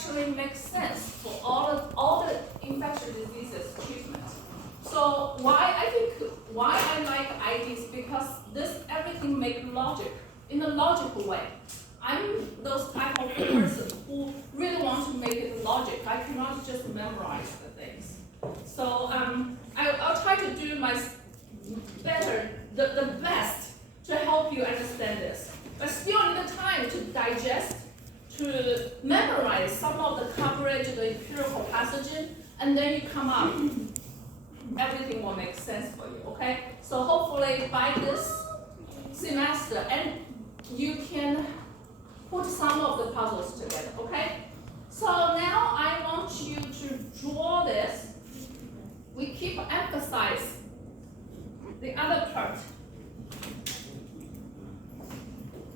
actually make sense for all the infectious diseases treatment. So why I like IDs, because this everything make logic in a logical way. I'm those type of person who really want to make it logic. I cannot just memorize the things. So I'll try to do my the best to help you understand this. But still need the time to digest, to memorize some of the coverage, the empirical pathogen, and then you come up. Everything will make sense for you, okay? So hopefully by this semester, and you can put some of the puzzles together, okay? So now I want you to draw this. We keep emphasize the other part,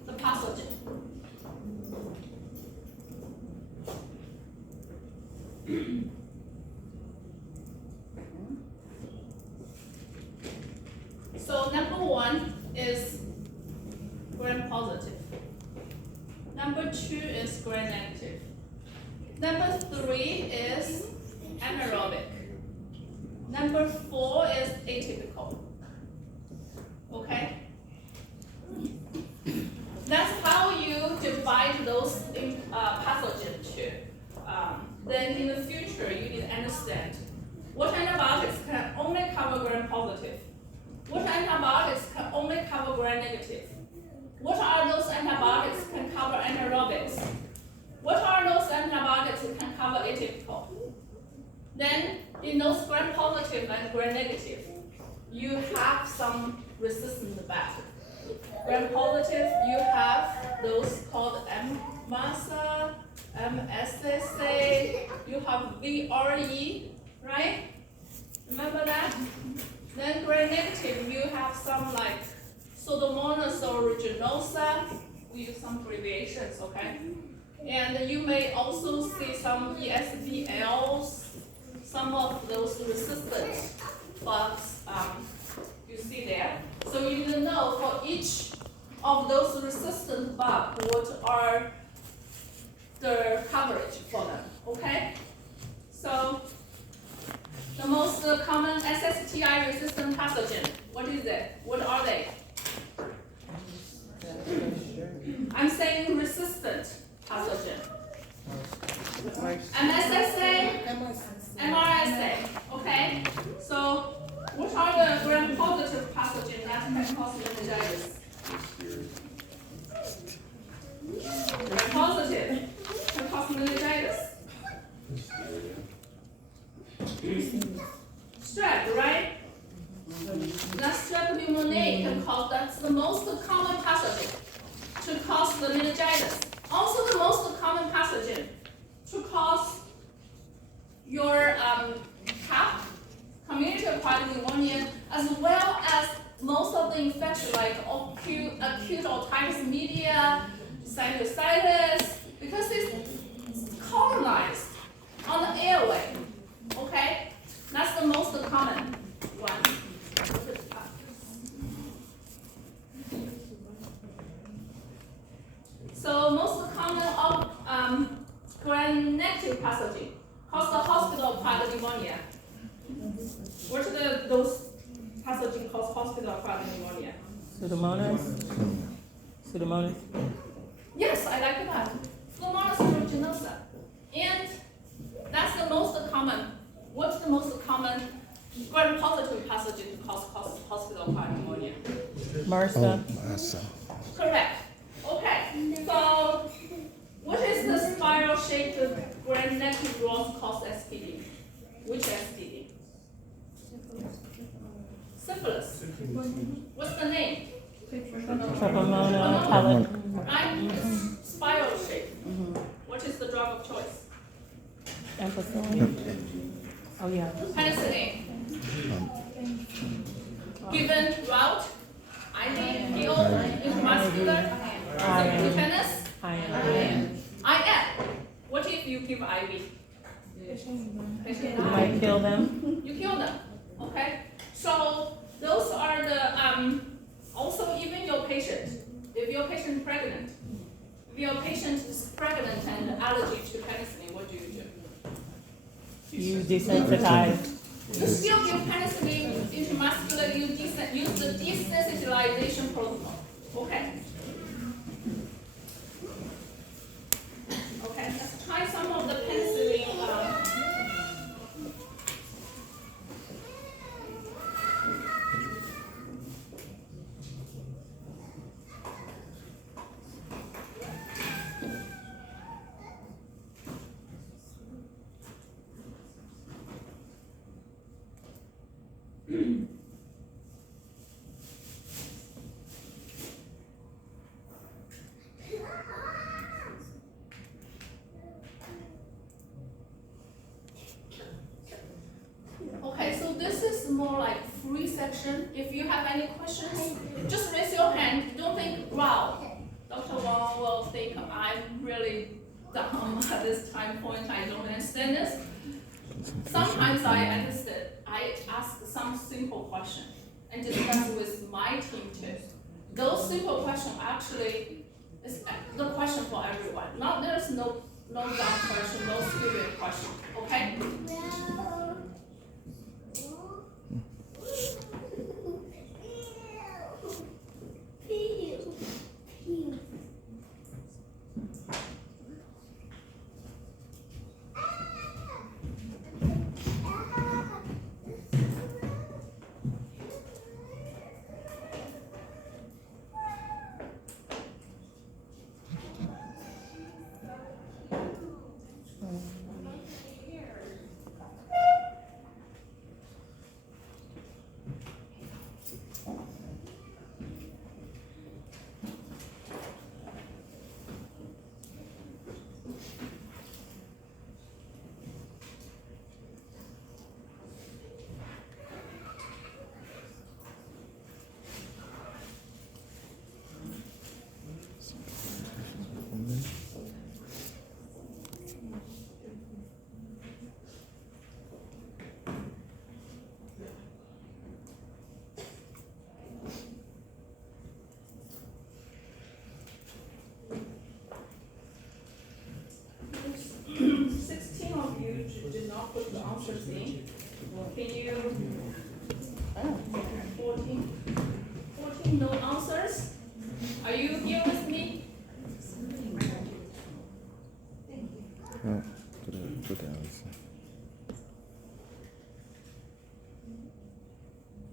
the pathogen. So number one is gram-positive. Number two is gram-negative. Number three is anaerobic. Number four is atypical. Okay? That's how you divide those pathogens too. Then in the future, you need to understand what antibiotics can only cover gram-positive. What antibiotics can only cover gram-negative? What are those antibiotics can cover anaerobics? What are those antibiotics that can cover atypical? Then in those gram-positive and gram-negative, you have some resistant bacteria. Gram-positive, you have those called MASA, MSSA, you have VRE, right? Remember that? Then gram-negative, you have some like Pseudomonas aeruginosa. We use some abbreviations, okay? And you may also see some ESBLs, some of those resistant bugs you see there. So you need to know for each of those resistant bugs, what are the coverage for them, okay? So the most common SSTI resistant pathogen, what is it? What are they? I'm saying resistant pathogen. MSSA, MRSA, okay? So what are the gram-positive pathogens that can cause meningitis? Gram-positive can cause meningitis. Strep, right? That's strep pneumoniae can cause, that's the most common pathogen to cause the meningitis. Also the most common pathogen to cause your CAP, community acquired pneumonia, as well as most of the infection like acute otitis media, sinusitis, because it's colonized on the airway. Okay? That's the most common one. So most common of gram-negative pathogen cause the hospital-acquired pneumonia. What are those pathogens cause hospital-acquired pneumonia? Pseudomonas. Yes, I like that. Pseudomonas aeruginosa. And that's the most common. What's the most common gram-positive pathogen to cause hospital-acquired pneumonia? MRSA. Correct. Okay. So, what is the spiral-shaped gram-negative growth cause STD? Which STD? Syphilis. What's the name? Treponema. Right? It's spiral shape. What is the drug of choice? Ampicillin. Oh yeah. Penicillin. Given route, IV, PO, intramuscular, subcutaneous, IM. What if you give IV? You might kill them. You kill them. Okay? So those are the also even your patient. If your patient is pregnant, If your patient is pregnant and allergic to penicillin, what do? You desensitize. You still give penicillin intramuscularly, use the desensitization protocol. Okay. Okay, let's try some of the penicillin. Okay, so this is more like free section. If you have any questions, just raise your hand. Don't think, wow, Dr. Wang will think I'm really dumb at this time point. I don't understand this. Sometimes I understand. I ask some simple questions and discuss with my team too. Those simple questions actually is the question for everyone. Not there's no dumb question, no stupid question. Okay? Can you, 14 no answers? Are you here with me? Oh, put it on.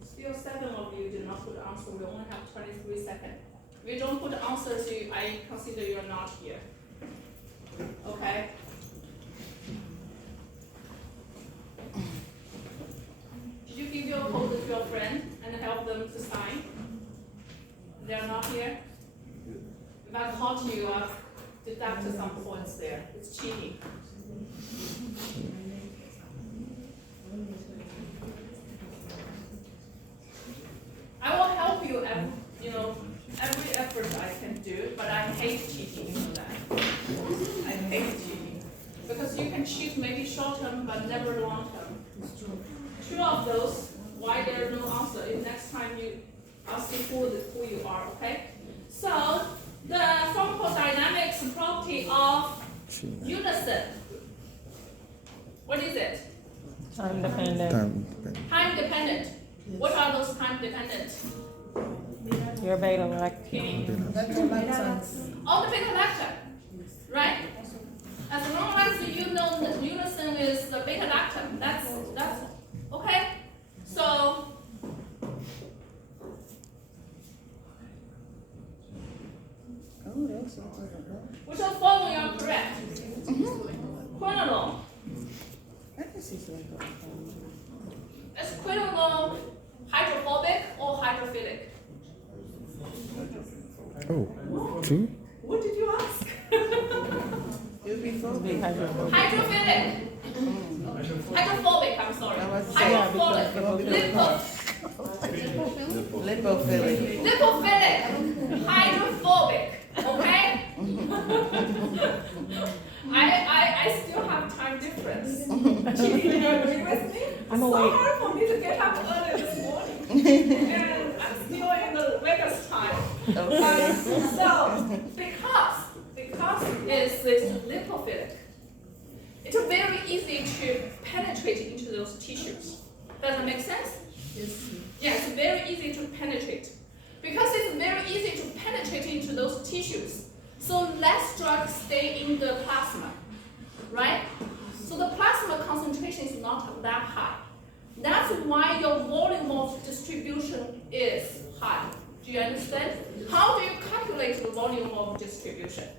Still 7 of you did not put answer. We only have 23 seconds. If you don't put answers, I consider you're not here. Okay? Did you give your code to your friend and help them to sign? They're not here? If I caught you, I'll deduct some points there. It's cheating. I will help you, every effort I can do, but I hate cheating, you know that. I hate cheating. Because you can cheat maybe short term, but never long term. 2 of those, why there are no answer? If next time I'll see who you are, okay? So, the pharmacodynamics property of unison. What is it? Time dependent. Time dependent. What are those time dependent? Your beta lactam. All the beta lactam, right? As long as you know that unison is the beta lactam, that's okay. So which of the following are correct? Quinolone. Is quinolone hydrophobic or hydrophilic? Oh, 2? What did you ask? Hydrophobic. Hydrophilic. Hydrophobic, I'm sorry. Hydrophobic. Lipophilic. Lipophilic. Hydrophobic. Okay? I still have time difference. Do you agree with me? I'm It's so awake. hard for me to get up early this morning. And I'm still in the Vegas time. Okay. So, because is this lipophilic. It's very easy to penetrate into those tissues. Does that make sense? Yes. Yeah, it's very easy to penetrate. Because it's very easy to penetrate into those tissues, so less drug stay in the plasma, right? So the plasma concentration is not that high. That's why your volume of distribution is high. Do you understand? How do you calculate the volume of distribution?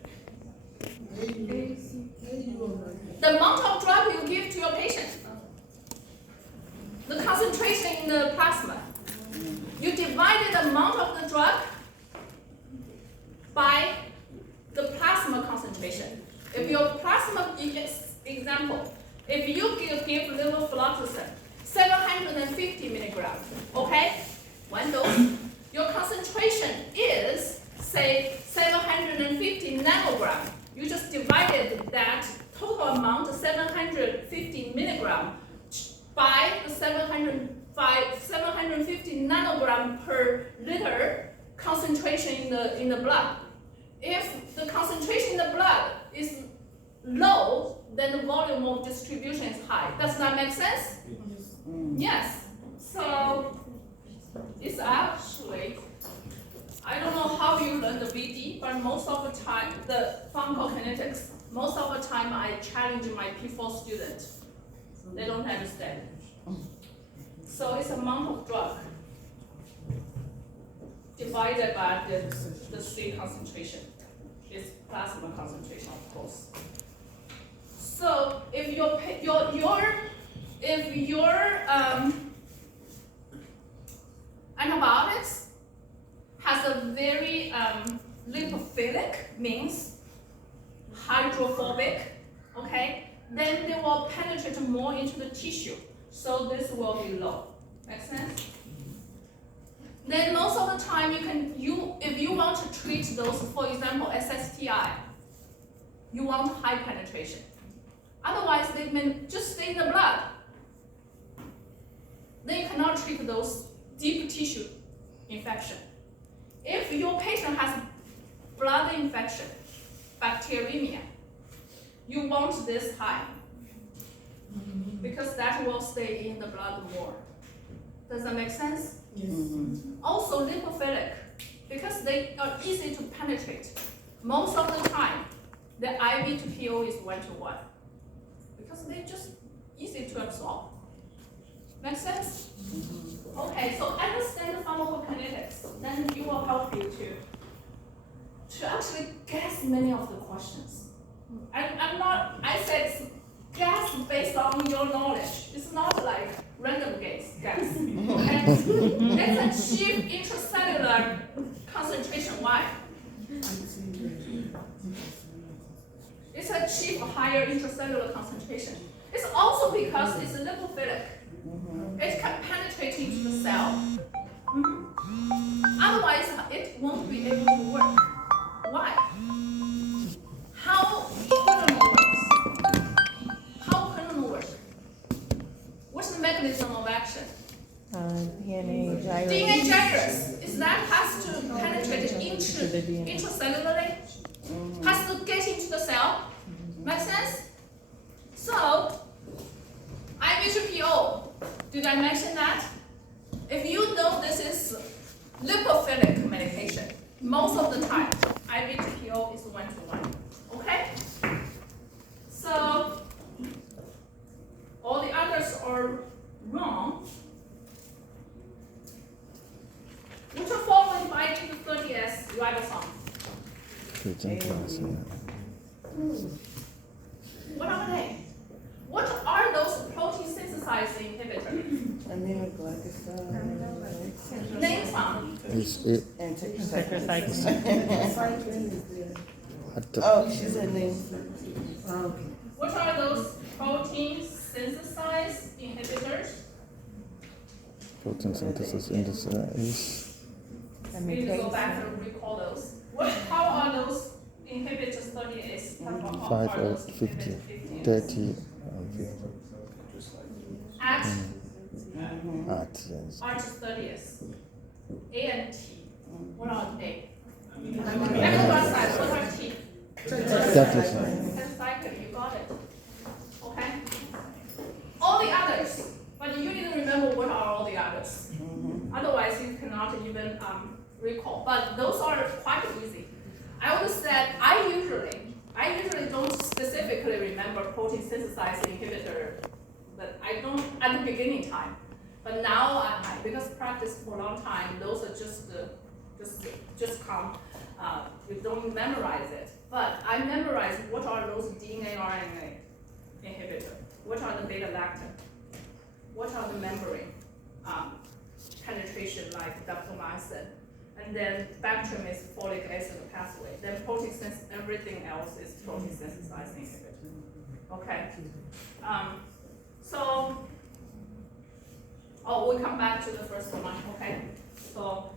The amount of drug you give to your patient. The concentration in the plasma. You divide the amount of the drug by the plasma concentration. If your plasma, example, if you give levofloxacin 750 milligrams, okay, one dose, your concentration is, say, 750 nanogram. You just divided that total amount, 750 milligram, by the 750 nanogram per liter concentration in the blood. If the concentration in the blood is low, then the volume of distribution is high. Does that make sense? Yes. So it's actually, I don't know how you learn the VD, but most of the time, the pharmacokinetics, most of the time I challenge my P4 students. They don't understand. So it's amount of drug divided by the C concentration. It's plasma concentration, of course. So if your antibiotics has a very lipophilic, means hydrophobic, okay, then they will penetrate more into the tissue. So this will be low. Make sense? Then most of the time if you want to treat those, for example, SSTI, you want high penetration. Otherwise, they may just stay in the blood. Then you cannot treat those deep tissue infection. If your patient has blood infection, bacteremia, you want this high because that will stay in the blood more. Does that make sense? Yes. Also lipophilic, because they are easy to penetrate. Most of the time, the IV to PO is 1-to-1 because they're just easy to absorb. Make sense? Okay, so understand the pharmacokinetics, then it will help you to actually guess many of the questions. I said guess based on your knowledge. It's not like random guess. Okay? Let's achieve intracellular concentration. Why? It's achieve a higher intracellular concentration. It's also because it's lipophilic. It can penetrate into the cell. Otherwise, it won't be able to work. Why? How criminal works? How criminal works? What's the mechanism of action? DNA gyrase. DNA gyrase. Is that has to penetrate intracellularly? Has to get into the cell. Make sense? So, IV-PO. Did I mention that? If you know this is lipophilic medication, most of the time, IV-PO is 1-to-1. Okay? So, all the others are wrong. Which are following binding to 30S ribosome? What are they? What are those protein synthesizing inhibitors? Name some. Is it? Oh, she said name. What are those protein synthesized inhibitors? Protein synthesis indices. We need to go back and recall those. How are those inhibitors 30S? 5 or 50, 30, and 50. At Yes. R is 30S. A and T. What are A? Amino acids. What are T? 30 seconds. 10 seconds, you got it. Okay? All the others, but you need to remember what are all the others. Otherwise, you cannot even recall. But those are quite easy. I would say I usually don't specifically remember protein synthesase inhibitor, but I don't at the beginning time. But now, because practice for a long time, those are just come. You don't memorize it, but I memorize what are those DNA RNA inhibitor, what are the beta lactam, what are the membrane penetration like daptomycin, and then Bactrim is folic acid pathway. Then everything else is protein synthesase inhibitor. Okay. We'll come back to the first one. Okay. So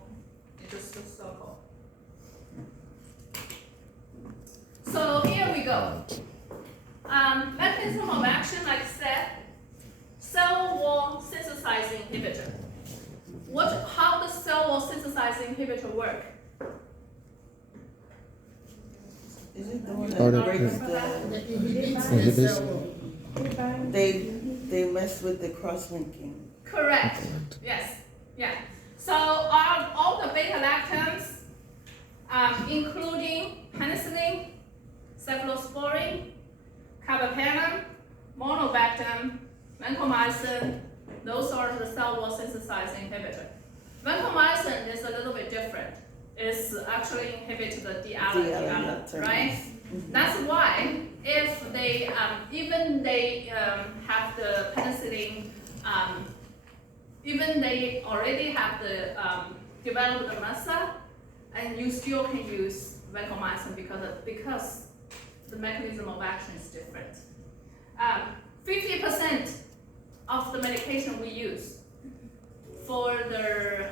you just circle. So here we go. Mechanism of action, like I said, cell wall synthesase inhibitor. How does cell wall synthesase inhibitor work? Is it the one Oh, that that- breaks Inhibits. they mess with the cross-linking? Correct. Yes. Yeah. So all the beta lactams, including penicillin, cephalosporin, carbapenem, monobactam, vancomycin, those are the cell wall synthesase inhibitor. Vancomycin is a little bit different. It's actually inhibits the D-allen, right? That's why if they even they have the penicillin, even they already have the developed the muscle, and you still can use vancomycin because the mechanism of action is different. 50% of the medication we use for the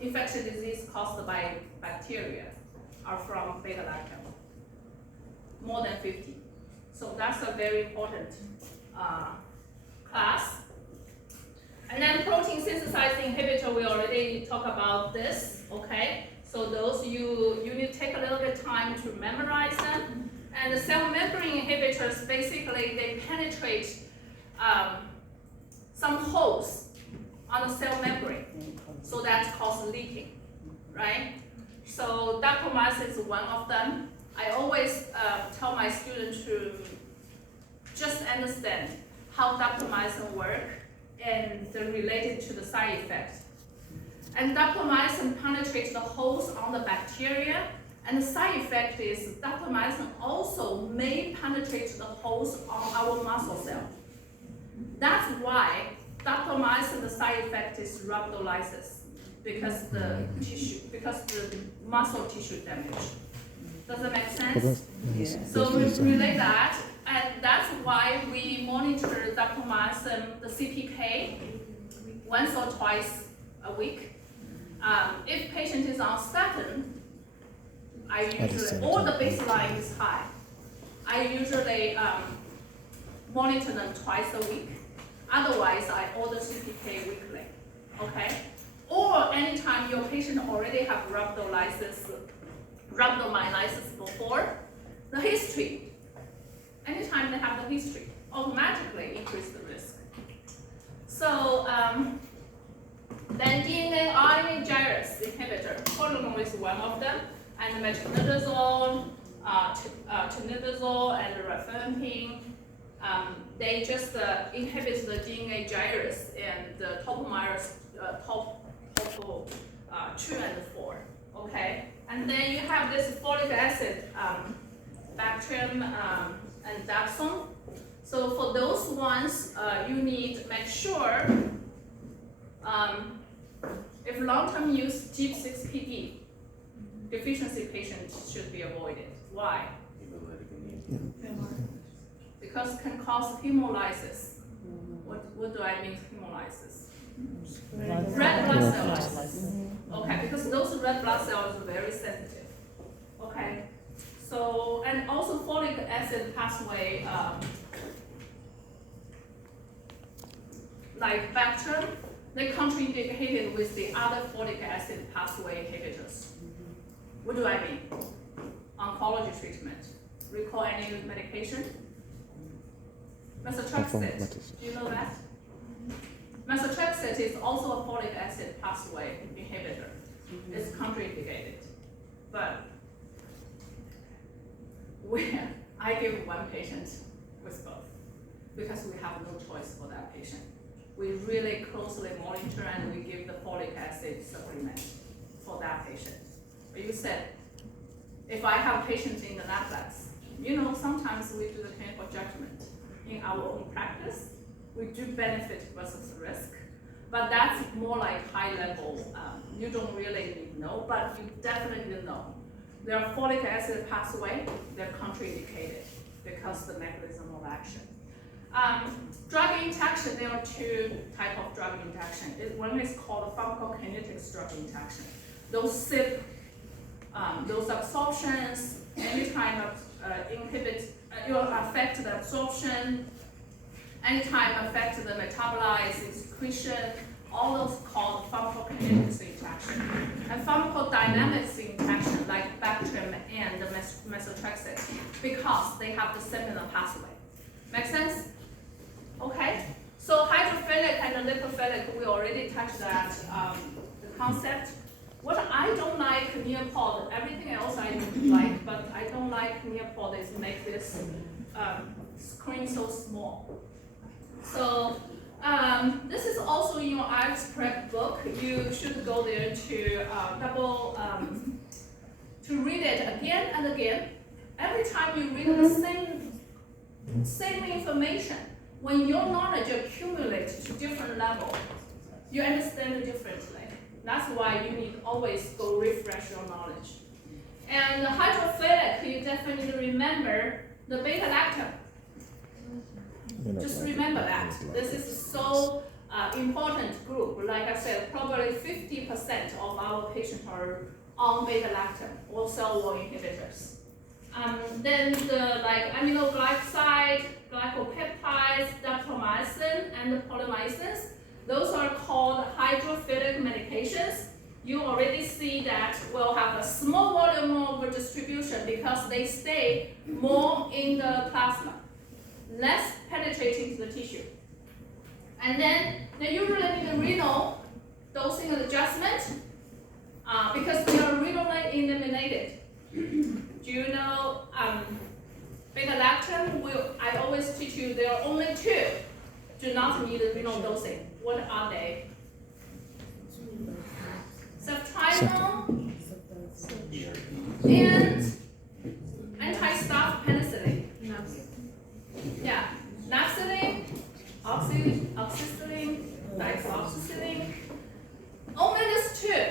infectious disease caused by bacteria are from beta lactam. More than 50. So that's a very important class. And then protein synthesase inhibitor, we already talked about this, okay? So those you need to take a little bit time to memorize them. And the cell membrane inhibitors, basically they penetrate some holes on the cell membrane. So that causes leaking, right? So daptomycin is one of them. I always tell my students to just understand how daptomycin works and related to the side effect. And daptomycin penetrates the holes on the bacteria, and the side effect is daptomycin also may penetrate the holes on our muscle cell. That's why daptomycin, the side effect is rhabdolysis, because the muscle tissue damage. Does that make sense? Yeah. So we relate that, and that's why we monitor daptomycin, the CPK, once or twice a week. If patient is on statin, I usually, or the baseline is high, I usually monitor them twice a week. Otherwise, I order CPK weekly, okay? Or anytime your patient already have rhabdomyolysis before, the history, anytime they have the history, automatically increase the risk. So then DNA RNA gyrase inhibitor, prolinol is one of them, and metronidazole, tinidazole, and rifampin. They just inhibit the DNA gyrase and the topomers, topo 2 and 4. Okay, and then you have this folic acid, Bactrim and Dapsone. So for those ones, you need to make sure if long-term use G6PD deficiency patients should be avoided. Why? Because it can cause hemolysis. What do I mean hemolysis? Red blood cells. Okay, because those red blood cells are very sensitive. Okay, so and also folic acid pathway, like Bactrim, they contraindicated with the other folic acid pathway inhibitors. What do I mean? Oncology treatment. recall any medication? From Methotrexate, do you know that? Methotrexate is also a folic acid pathway inhibitor. It's contraindicated. But I give one patient with both because we have no choice for that patient. We really closely monitor and we give the folic acid supplement for that patient. But you said, if I have patients in the NAPLAX, sometimes we do the clinical judgment in our own practice. We do benefit versus risk, but that's more like high level. You don't really need to know, but you definitely know. Their folic acid pathway, they're contraindicated because the mechanism of action. Drug interaction, there are two types of drug interaction. One is called pharmacokinetics drug interaction. Those SIP, those absorptions, anytime affect the absorption, anytime affect the metabolized excretion, all those called pharmacokinetics interaction. And pharmacodynamics interaction, like Bactrim and the methotrexate, because they have the similar pathway. Make sense? Okay. So hydrophilic and lipophilic, we already touched that the concept. What I don't like Neopod, everything else I like, but I don't like Neopod is make this screen so small. So this is also in your IELTS prep book. You should go there to to read it again and again. Every time you read the same information, when your knowledge accumulates to different levels, you understand it differently. That's why you need always go refresh your knowledge. And the hydrophilic, you definitely remember the beta-lactam. Just remember that. This is so important group. Like I said, probably 50% of our patients are on beta-lactam or cell wall inhibitors. Then the aminoglycoside, glycopeptides, daptomycin, and polymycins, those are called hydrophilic medications. You already see that will have a small volume of distribution because they stay more in the plasma, less penetrating to the tissue. And then they usually need a renal dosing adjustment because they are renally eliminated. Do you know beta-lactam? I always teach you there are only two do not need a renal dosing. What are they? Ceftriaxone and anti-staph penicillin. Yeah, naphthalene, oxacillin, disoxacillin. Only these two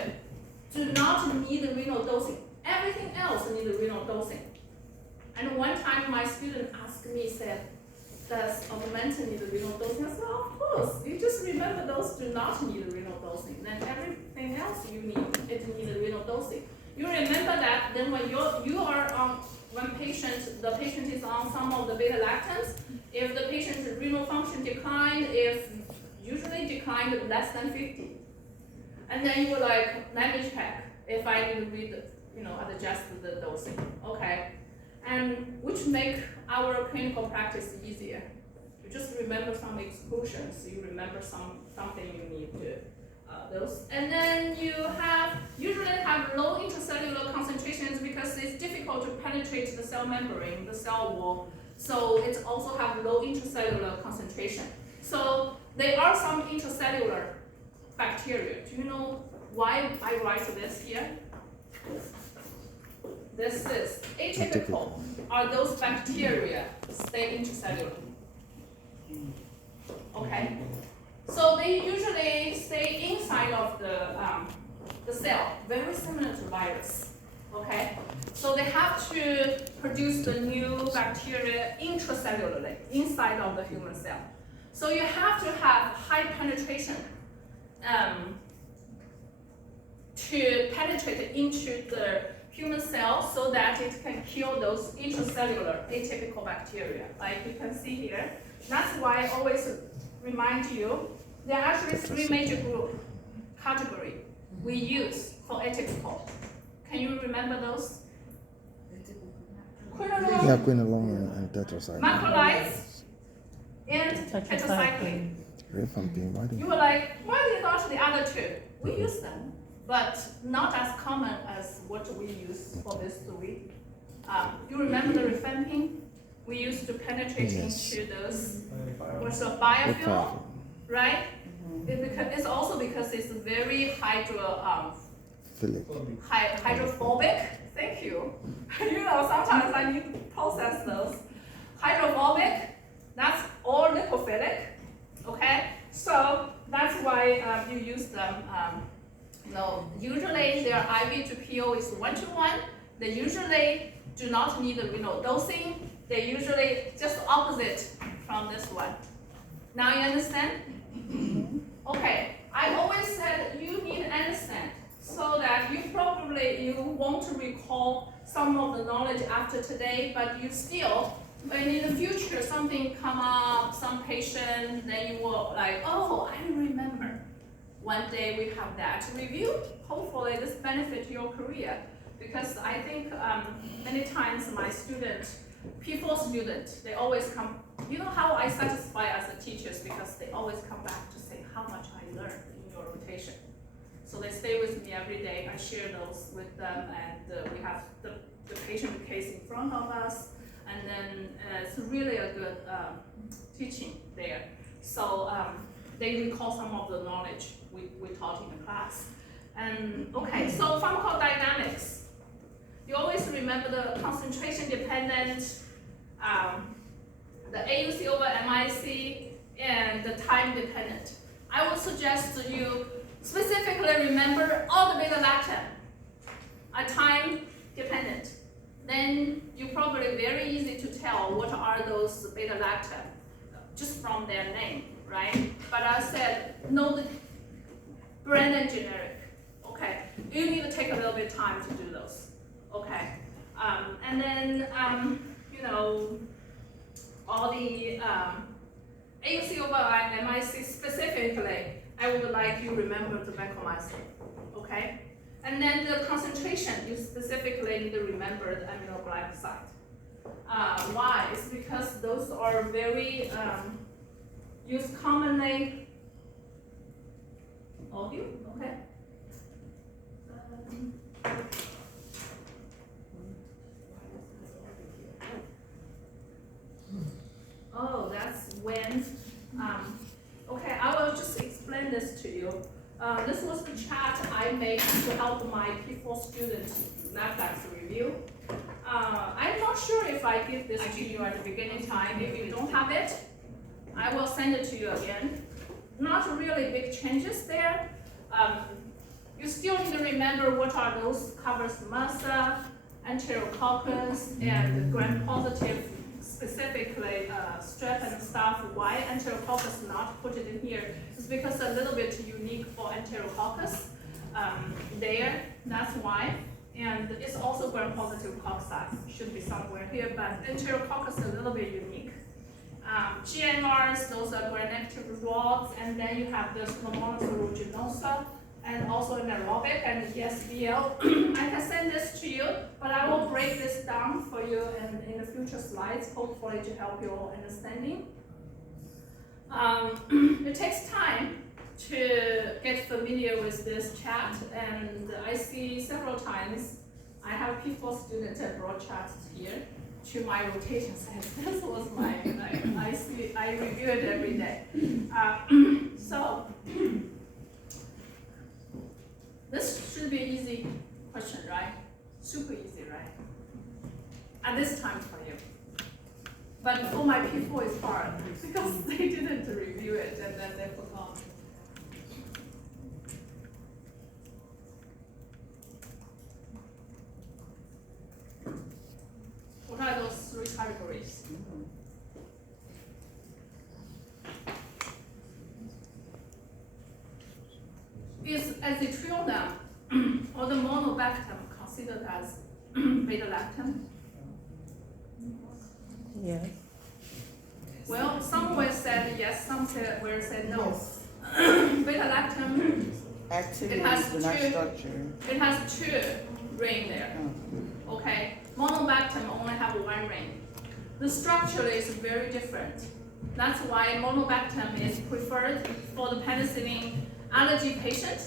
do not need a renal dosing. Everything else needs a renal dosing. And one time my student asked me, said, does Augmentin need a renal dosing? I said, of course. You just remember those do not need a renal dosing. Then everything else you need, it needs a renal dosing. You remember that. Then when you are on, when the patient is on some of the beta-lactams, if the patient's renal function declined, if usually declined less than 50, and then you will let me check if I need to adjust the dosing. Okay. And which make our clinical practice easier. You just remember some exclusions, you remember something you need to those. And then you usually have low intracellular concentrations because it's difficult to penetrate the cell membrane, the cell wall. So it also have low intracellular concentration. So there are some intracellular bacteria. Do you know why I write this here? This is atypical. Are those bacteria stay intracellular? Okay. So they usually stay inside of the cell, very similar to virus. Okay. So they have to produce the new bacteria intracellularly, inside of the human cell. So you have to have high penetration to penetrate into the human cell so that it can kill those intracellular atypical bacteria, like you can see here. That's why I always remind you, there are actually three major categories we use for atypical. Can you remember those? Quinolone, Yeah, quinolone and tetracycline. macrolides, and tetracycline. Tetracycline. Rifampin, why do You were like, why did not the other two? We use them, but not as common as what we use for this three. You remember the rifampin? We used to penetrate Yes. into those what's a biofuel, right? It's also because it's very Philip. hydrophobic. Thank you. You know, sometimes I need to process those. Hydrophobic, that's all lipophilic. Okay, so that's why you use them. No, usually their IV to PO is 1:1. They usually do not need dosing. They usually just opposite from this one. Now you understand? Okay, I always said you need to understand so that you won't recall some of the knowledge after today, but you still, when in the future something come up, some patient, then you will like, oh, I remember. One day we have that review. Hopefully this benefit your career, because I think many times my P4 student, they always come. You know how I satisfy as a teacher, because they always come back to say how much I learned in your rotation. So they stay with me every day. I share those with them, and we have the patient case in front of us, and then it's really a good teaching there. So they recall some of the knowledge we taught in the class. And okay, so pharmacodynamics. You always remember the concentration dependent, the AUC over MIC, and the time dependent. I would suggest to you specifically remember all the beta-lactam are time dependent. Then you probably very easy to tell what are those beta-lactam just from their name, right? But I said know the brand and generic. Okay, you need to take a little bit of time to do those. Okay, and then all the AUC over MIC specifically, I would like you remember the vancomycin. Okay, and then the concentration, you specifically need to remember the aminoglycoside. Why? It's because those are very used commonly. All of you, okay? Oh, that's when. Okay, I will just explain this to you. This was the chart I made to help my P4 students NAPDAX review. I'm not sure if I give this to you at the beginning time. If you don't have it, I will send it to you again. Not really big changes there. You still need to remember what are those covers MRSA, Enterococcus, and gram-positive, specifically strep and stuff. Why Enterococcus not put it in here? It's because a little bit unique for Enterococcus there. That's why. And it's also gram-positive cocci. Should be somewhere here, but Enterococcus is a little bit unique. GMRs, those are gram-negative rods, and then you have the Pseudomonas aeruginosa, and also anaerobic and ESBL. I can send this to you, but I will break this down for you in the future slides, hopefully to help your understanding. It takes time to get familiar with this chart, and I see several times I have P4 students that brought charts here to my rotation site. This was my, I review it every day. So this should be an easy question, right? Super easy, right? At this time for you. But for my P4 it's hard because they didn't review it and then they forgot. What are those three categories? Is azetrione or the monobactam considered as beta-lactam? Yes. Well, some will say yes, some will say no. Yes. Beta-lactam, Activity, It has but not two. structure. it has two ring there. Oh. Okay, monobactam only have one one ring. The structure is very different. That's why monobactam is preferred for the penicillin allergy patient.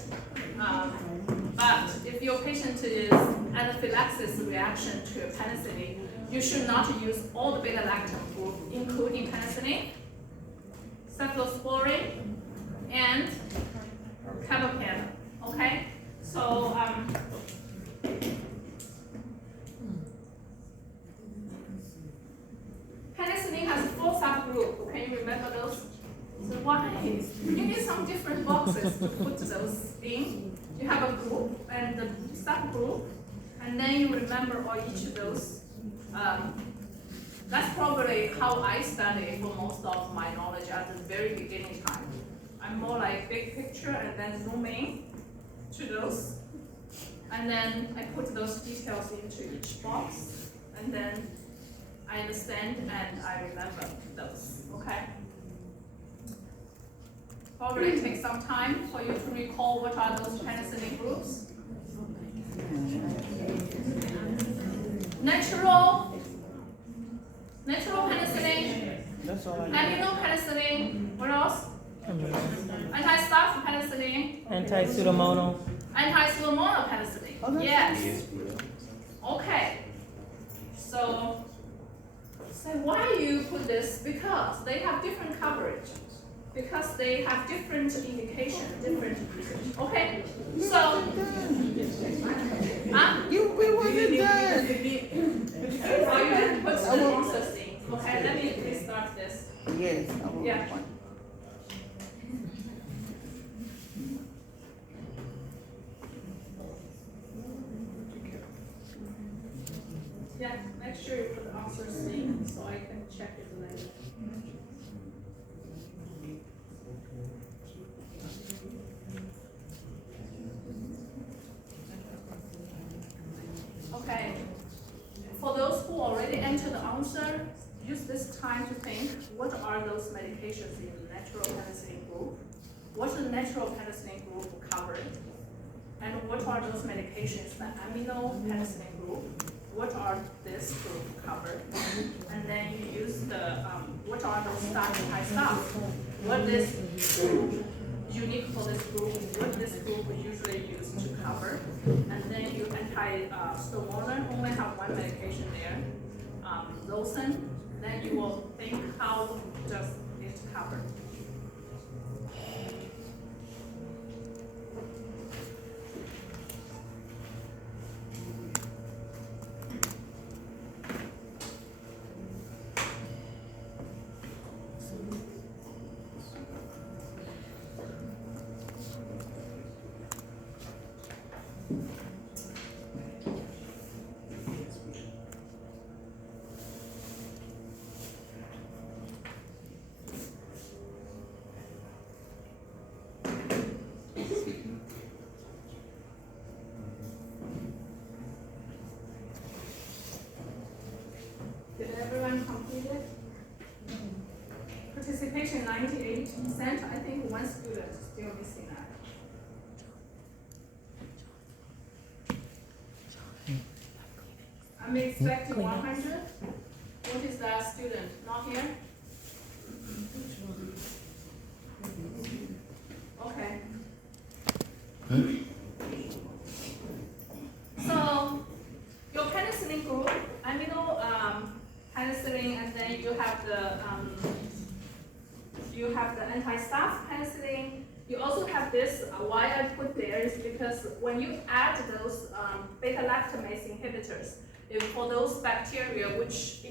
But if your patient is anaphylaxis reaction to penicillin, you should not use all the beta-lactam group, including penicillin, cephalosporin, and carbapenem. Okay? So penicillin has 4 subgroups. Can you remember those? So why? You need some different boxes to put those in. You have a group and the subgroup, and then you remember all each of those. That's probably how I study for most of my knowledge at the very beginning time. I'm more like big picture and then zoom in to those. And then I put those details into each box, and then I understand and I remember those, okay? Probably take some time for you to recall what are those penicillin groups. Natural penicillin, That's all I know. aminopenicillin, what else? Anti-staph penicillin, Anti-pseudomonal. anti-pseudomonal penicillin. Oh, that's Yes. Okay. So why you put this? Because they have different coverage. Because they have different indication, different usage. Okay. So We wasn't done. oh, you didn't put the process in. Okay, let me restart this. Yes, I want Yeah. one. Yeah, make sure you put the answers in so I can check it later. Okay. For those who already entered the answer, use this time to think, what are those medications in the natural penicillin group? What the natural penicillin group covered? And what are those medications, the amino penicillin group? What are this group covered? And then you use the, what are those anti-staph? What this group, unique for this group, what this group usually used to cover. And then you anti-stomoner, only have one medication there, Losyn. Then you will think, how does it cover? Did everyone complete it? Participation 98%. I think one student is still missing that. I'm expecting 100. What is that student? Not here? Okay. So your penicillin group, amino penicillin, and then you have the anti-staph penicillin. You also have this. Why I put there is because when you add those beta-lactamase inhibitors, for those bacteria which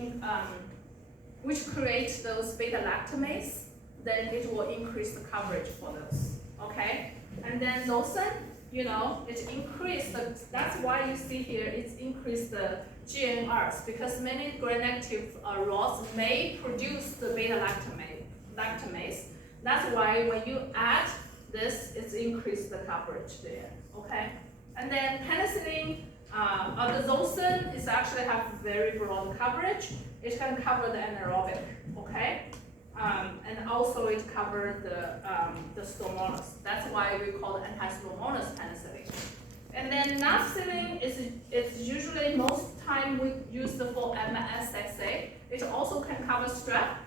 create those beta-lactamase, then it will increase the coverage for those. Okay, and then Losyn, it increased that's why you see here it's increased the GNRs, because many gram-negative rods may produce the beta-lactamase. That's why when you add this, it's increased the coverage there. Okay, and then penicillin, the Losyn is actually have very broad coverage. It can cover the anaerobic. Okay. And also it covers the stomonas. That's why we call it anti-stomonas penicillin. And then nafcillin is usually most time time we use the for MSSA, it also can cover strep.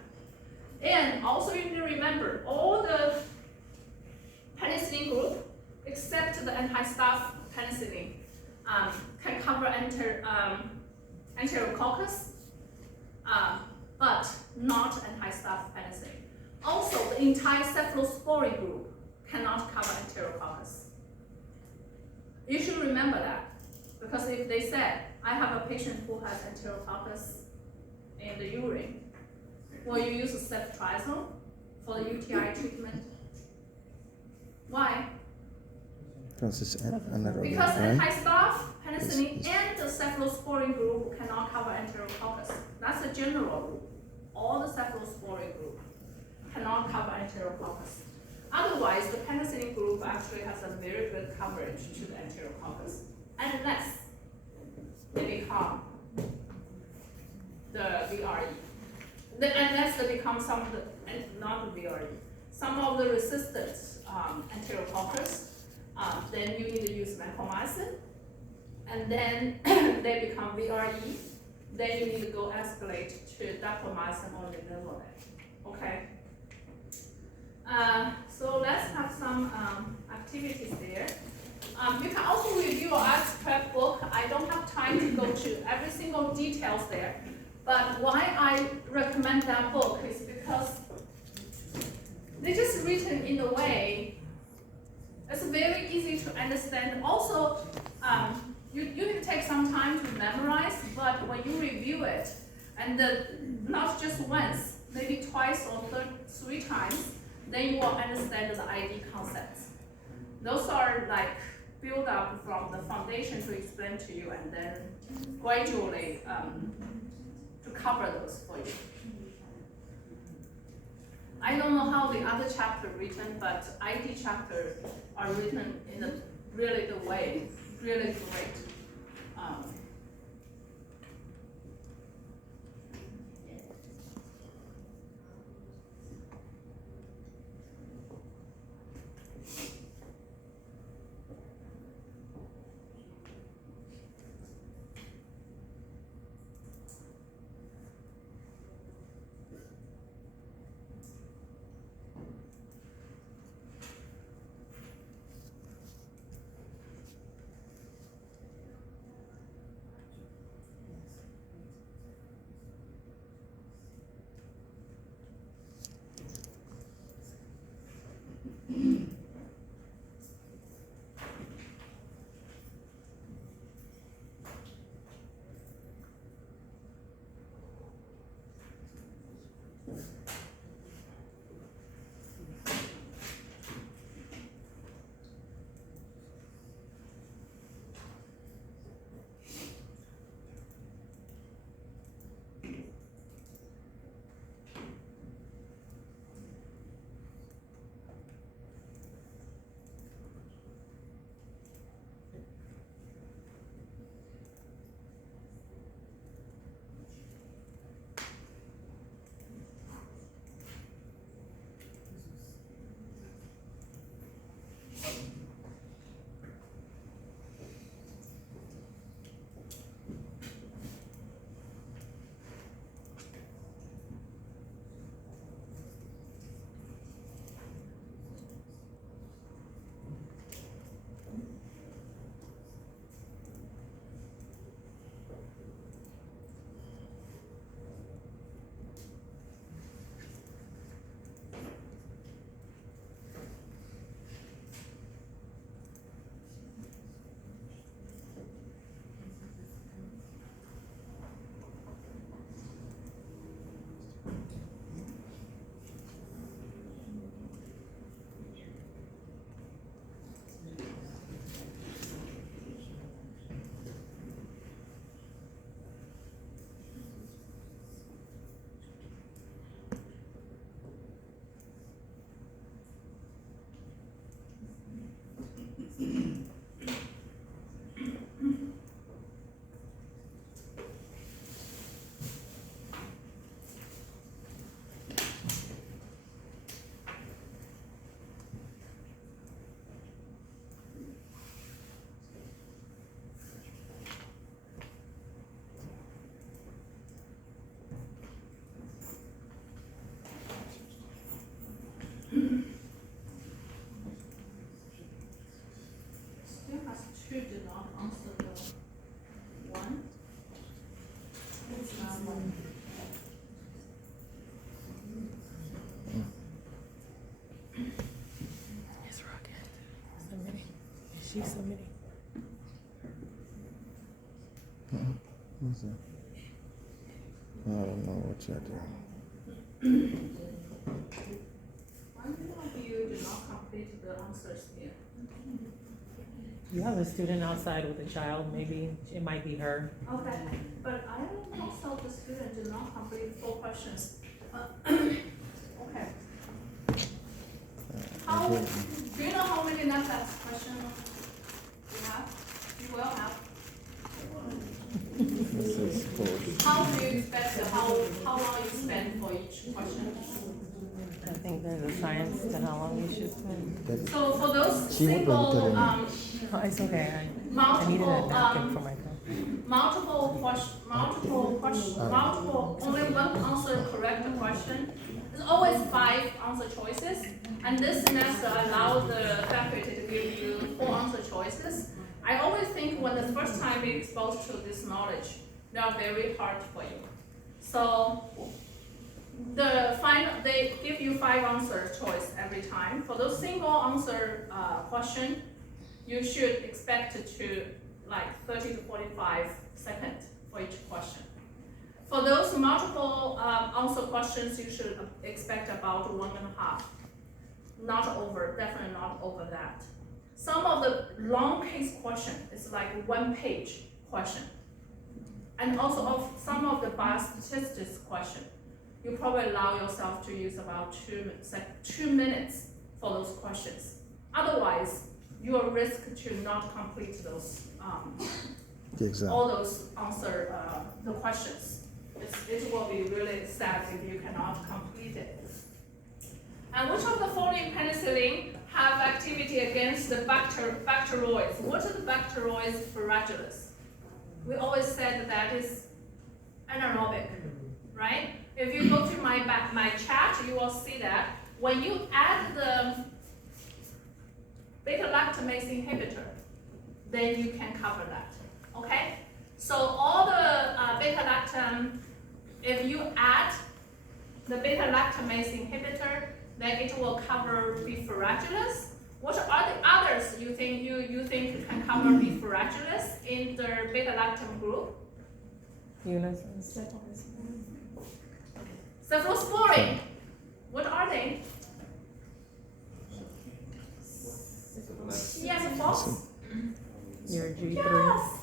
And also you need to remember all the penicillin group except the anti-staph penicillin can cover enterococcus, but not anti-staph penicillin. Also, the entire cephalosporin group cannot cover enterococcus. You should remember that, because if they said, I have a patient who has enterococcus in the urine, will you use ceftriaxone for the UTI treatment? Why? Because it's anaerobic, Because right? anti-staph penicillin and the cephalosporin group cannot cover enterococcus. That's a general rule. All the cephalosporin group cannot cover enterococcus. Otherwise, the penicillin group actually has a very good coverage to the enterococcus, unless they become the VRE. Unless they become some of the, not the VRE, some of the resistant enterococcus, then you need to use vancomycin, and then they become VRE, then you need to go escalate to daptomycin or linezolid. Okay? So let's have some activities there. You can also review our arts prep book. I don't have time to go to every single details there, but why I recommend that book is because they're just written in a way it's very easy to understand. Also, you need to take some time to memorize, but when you review it, and not just once, maybe twice or three times, then you will understand the ID concepts. Those are like built up from the foundation to explain to you, and then gradually to cover those for you. I don't know how the other chapter written, but ID chapter are written in a really good way, really great. She's submitting. What's that? I don't know what you're doing. Why do you do not complete the answers here? You have a student outside with a child, maybe it might be her. Okay, but I don't think so. The student did not complete 4 questions. Okay. How, do you know how many NAPLAS questions you have? You will have. This is for How do you expect, how long you spend for each question? I think there's a science to how long you should spend. that. So for those She would simple, tell me. Oh, it's okay. I needed multiple, a napkin for my phone. multiple, only one answer correct question. There's always 5 answer choices, and this semester allows the faculty to give you 4 answer choices. I always think when the first time you're exposed to this knowledge, they are very hard for you. So they give you 5 answer choice every time. For those single answer question, you should expect to like 30 to 45 seconds for each question. For those multiple answer questions, you should expect about 1.5. Not over, definitely not over that. Some of the long case question is like 1 page question. And also of some of the biostatistics question, you probably allow yourself to use about 2 minutes for those questions. Otherwise, you are risk to not complete those The exam. all those answer the questions. It will be really sad if you cannot complete it. And which of the following penicillin have activity against the bacteroids? What are the bacteroids fragilis? We always said that is anaerobic, right? If you go to my chat, you will see that when you add the beta-lactamase inhibitor, then you can cover that, okay? So all the beta-lactam, if you add the beta-lactamase inhibitor, then it will cover B. fragilis. What are the others you think can cover B. fragilis in the beta-lactam group? Unison. Cephalosporin. What are they? Yes, Fox. Your G3. Yes.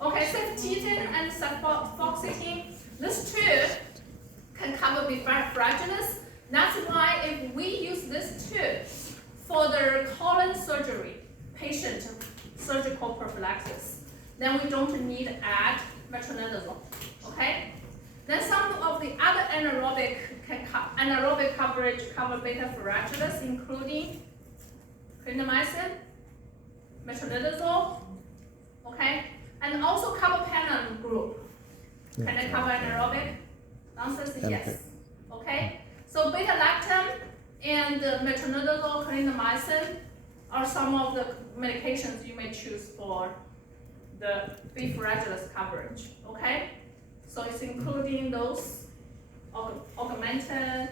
Okay, ceftizine and cefoxitin, these 2 can cover B. fragilis. That's why if we use this 2 for the colon surgery, patient surgical prophylaxis, then we don't need to add metronidazole, okay? Then some of the other anaerobic coverage cover beta fragilis, including clindamycin, metronidazole, okay? And also carbapenem group. Can I cover anaerobic? The answer is yes. Okay? So beta-lactam and metronidazole, clindamycin are some of the medications you may choose for the B. fragilis coverage. Okay? So it's including those augmentin,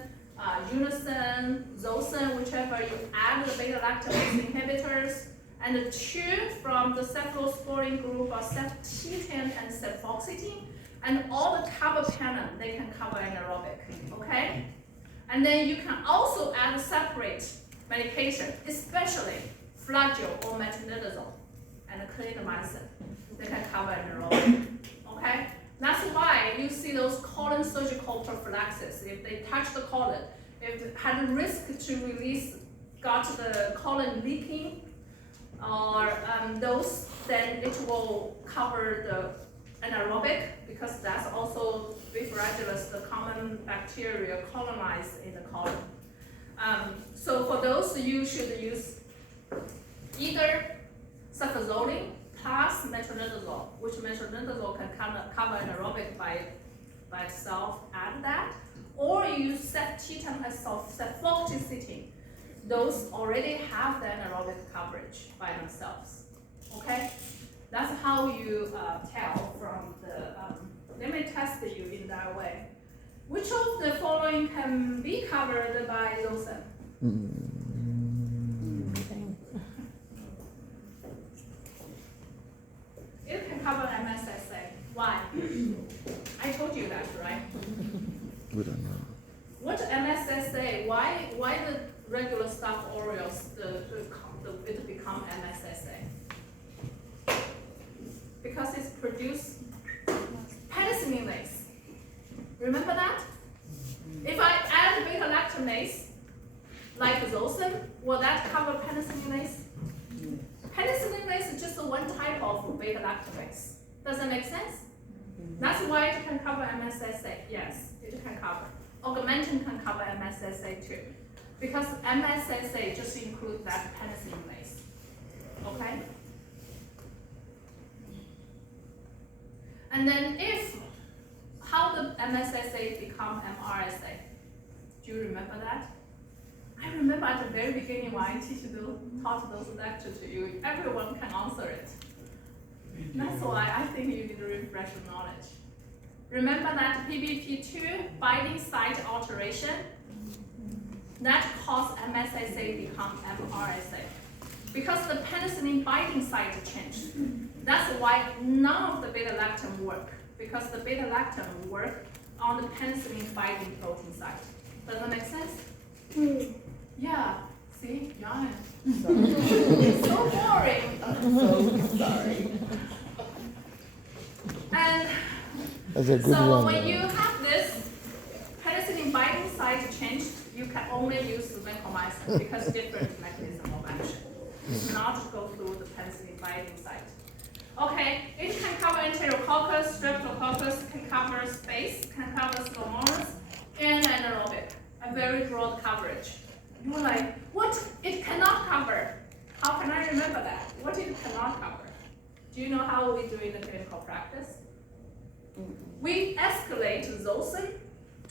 unison, zosyn, whichever you add the beta-lactamase inhibitors. And the 2 from the cephalosporin group are ceftizine and cefoxitin, and all the carbapenem, they can cover anaerobic, okay? And then you can also add a separate medication, especially flagyl or metronidazole and clindamycin. They can cover anaerobic, okay? That's why you see those colon surgical prophylaxis. If they touch the colon, if they had a risk to release, got the colon leaking, or those, then it will cover the anaerobic, because that's also B. fragilis, the common bacteria colonized in the colon. So for those, you should use either cefazolin plus metronidazole, which metronidazole can cover anaerobic by itself, add that, or you use ceftizine and cefoxitin. Those already have the anaerobic coverage by themselves, okay? That's how you tell from the, they may test you in that way. Which of the following can be covered by zosyn? Why? I told you that, right? We don't know. What MSSA? Why the regular Staph aureus it become MSSA? Because it's produced penicillinase. Remember that? If I add beta-lactamase, like Zosyn, will that cover penicillinase? Penicillinase is just one type of beta-lactamase. Does that make sense? That's why it can cover MSSA. Yes, it can cover. Augmentin can cover MSSA too. Because MSSA just includes that penicillinase. Okay? And then how the MSSA become MRSA? Do you remember that? I remember at the very beginning when I taught those lectures to you, everyone can answer it. That's why I think you need to refresh your knowledge. Remember that PBP2 binding site alteration? That caused MSSA become MRSA. Because the penicillin binding site changed. That's why none of the beta-lactam work. Because the beta-lactam work on the penicillin binding protein site. Does that make sense? Yeah. See, Yana. It's so boring. I'm so sorry. And That's a good so one. when you have this penicillin binding site change, you can only use vancomycin because different mechanism of action. Not go through the penicillin binding site. Okay, it can cover Enterococcus, Streptococcus, can cover space, can cover Pseudomonas, and anaerobic. A very broad coverage. You were like, what? It cannot cover. How can I remember that? What it cannot cover? Do you know how we do in the clinical practice? We escalate Zosyn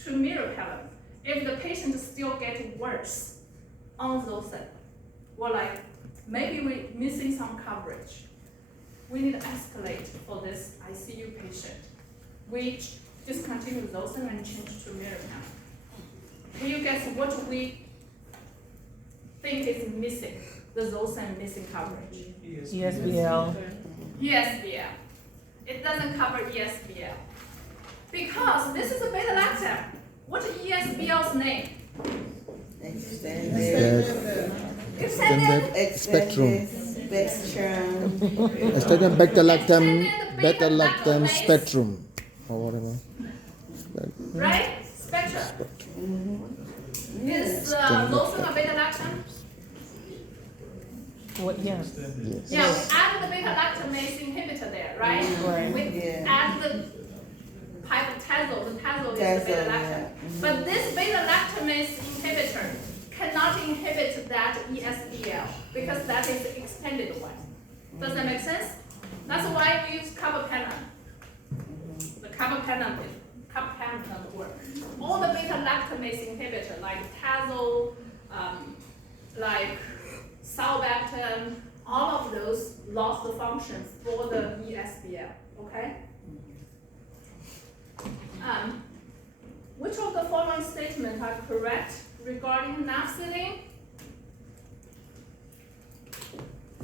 to meropenem. If the patient still gets worse on Zosyn, we're like, maybe we're missing some coverage. We need to escalate for this ICU patient. We discontinue Zosyn and change to meropenem. Will you guess what we think is missing? The Zosyn missing coverage. ESBL. ESBL. It doesn't cover ESBL. Because this is a beta-lactam. What is ESBL's name? Extended. Extended Spectrum. Spectrum. Extended beta-lactam spectrum. Or whatever. right? Spectrum. Is Zosyn a beta-lactam? What, yeah. Yes. Yeah, we added the beta-lactamase inhibitor there, right? Right. We Yeah. added the pibotazole. The tazole is the Tazole, beta-lactam. yeah. But this beta-lactamase inhibitor cannot inhibit that ESBL because that is the extended one. Does that make sense? That's why we use carbapenem. The carbapenem work. All the beta-lactamase inhibitor like tazole, like sulbactam, all of those lost the functions for the ESBL, okay? Which of the following statements are correct regarding naphthalene?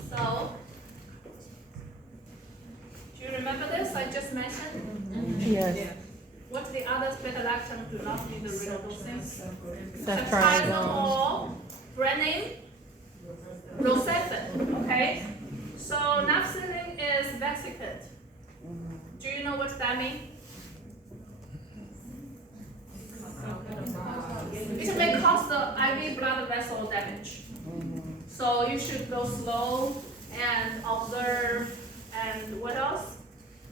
So, do you remember this I just mentioned? Yes. What the others beta-lactam do not need the redoxing? Ceftriaxone. or brand name? Rocephin, okay? So naphthalene is vesicant. Do you know what that means? It may cause the IV blood vessel damage. So you should go slow and observe. And what else?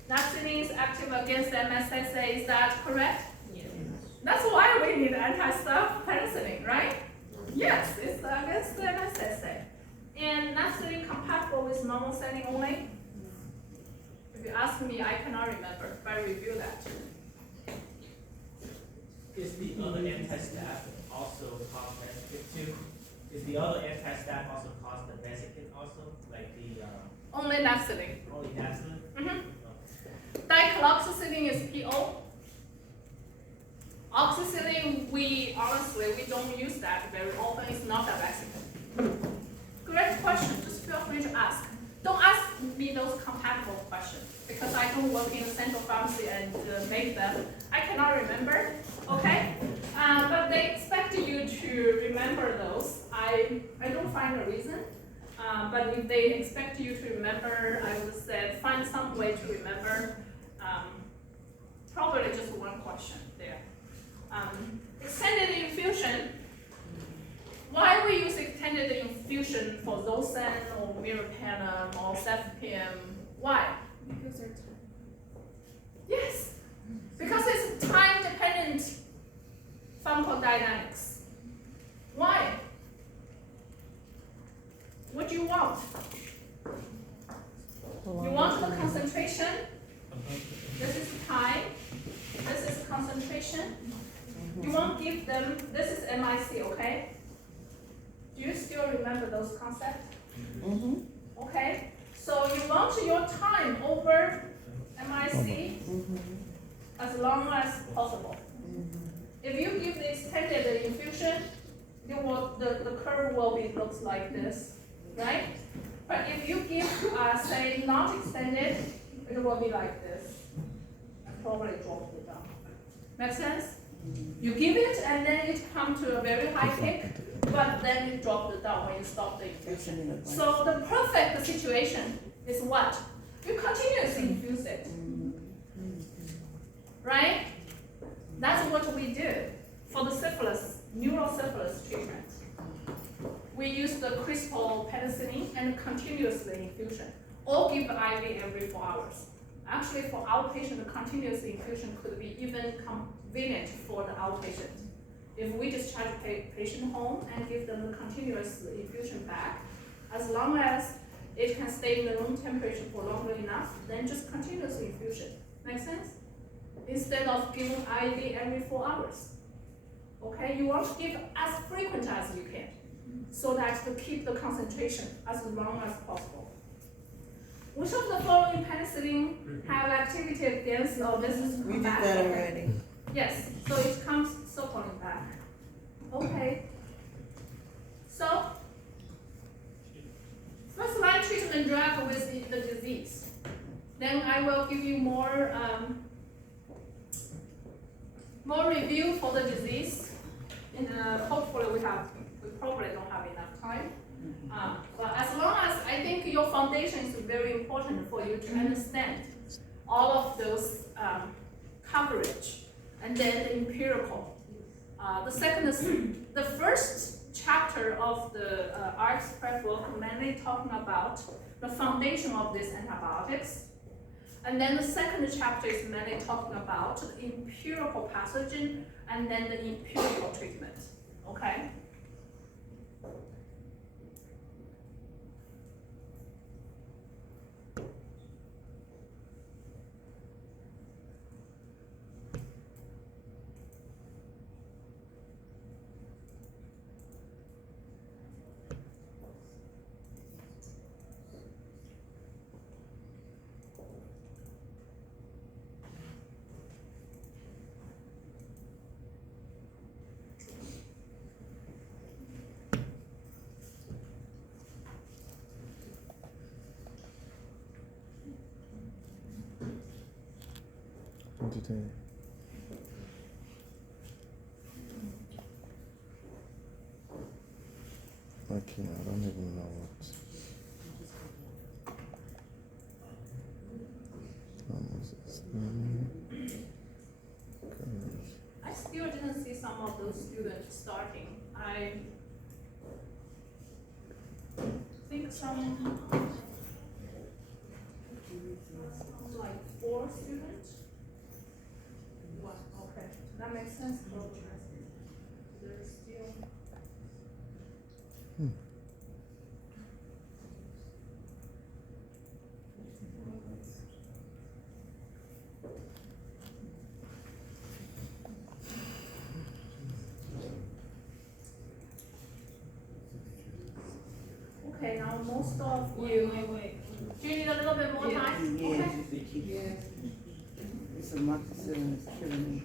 Naphthalene is active against MSSA, is that correct? Yes. That's why we need anti-staph penicillin, right? Yes, it's against the MSSA. And naphthalene compatible with normal saline only? If you ask me, I cannot remember, but I review that. Is the other anti-staph also cause vesicant too? Is the other anti-staph also cause the vesicant also, like the Only naphthalene. only naphthalene? Mm-hmm. Dicloxacillin is PO. Oxacillin, we don't use that very often. It's not a vesicant. Great question. Just feel free to ask. don't ask me those compatible questions because I don't work in a central pharmacy and make them. I cannot remember, okay? But they expect you to remember those. I don't find a reason. But if they expect you to remember, I would say find some way to remember. Probably just one question there. Extended infusion. Why we use extended infusion for Zosyn or meropenem or cefepime? Why? Because they're time. Yes, because it's time-dependent pharmacodynamics. Why? What do you want? You want the concentration? This is time. This is concentration. You won't give them, this is MIC, okay? Do you still remember those concepts? Mm-hmm. Okay, so you want your time over MIC as long as possible. If you give the extended infusion, the curve will be looks like this, right? But if you give, say, not extended, it will be like this, and probably drop it down. Make sense? You give it, and then it comes to a very high peak, but then you drop it down when you stop the infusion. So the perfect situation is what? You continuously infuse it, right? That's what we do for the syphilis, neurosyphilis treatment. We use the crystal penicillin and continuously infusion, or give IV every 4 hours. Actually, for outpatient, the continuous infusion could be even convenient for the outpatient. If we discharge patient home and give them the continuous infusion back, as long as it can stay in the room temperature for longer enough, then just continuous infusion. Make sense? Instead of giving IV every 4 hours. Okay, you want to give as frequent as you can, so that to keep the concentration as long as possible. Which of the following penicillin have activity against this? We did that already. Yes, so it comes circling back. Okay. So, first line treatment drug with the disease. Then I will give you more review for the disease. And hopefully we probably don't have enough time. But as long as I think your foundation is very important for you to understand all of those coverage, and then the empirical. The first chapter of the ARCS prep book mainly talking about the foundation of these antibiotics. And then the second chapter is mainly talking about the empirical pathogen and then the empirical treatment, okay? Today. Okay, I don't even know what. I still didn't see some of those students starting. I think some like 4 students. Wow, okay, that makes sense. There's still. Okay, now most of you. Wait. Do you need a little bit more time? Yeah. Okay. Yeah. It's a amoxicillin that's killing me.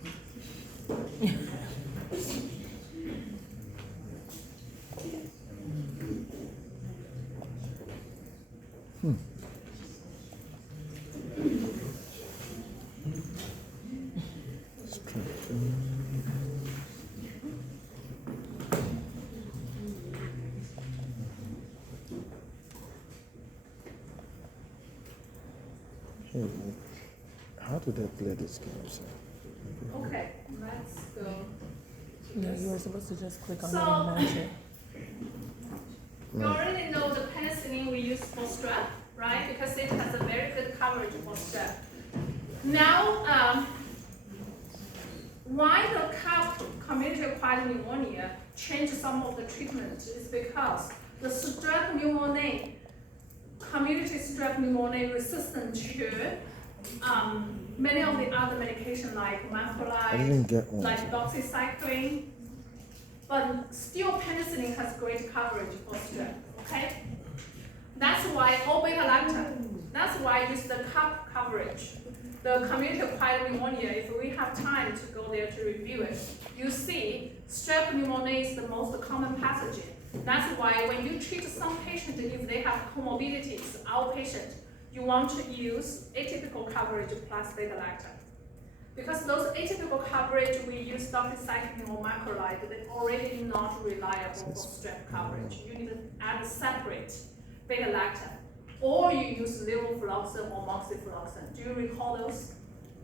to the athletic scales. Okay, let's go. Yeah, you were supposed to just click on it So- and match it. You already know the penicillin we use for strep, right? Because it has a very good coverage for strep. Now, why the community-acquired pneumonia changed some of the treatment is because the strep pneumoniae, community strep pneumoniae resistant to many of the other medication like I didn't macrolide, get one. like doxycycline, but still penicillin has great coverage for strep, okay? That's why, or beta-lactam, that's why it's the cup coverage. The community-acquired pneumonia, if we have time to go there to review it, you see strep pneumonia is the most common pathogen. That's why when you treat some patient, if they have comorbidities, outpatient, you want to use atypical coverage plus beta-lactam. Because those atypical coverage, we use doxycycline or macrolide, they're already not reliable for strep coverage. You need to add separate beta-lactam. Or you use levofloxacin or moxifloxacin. Do you recall those?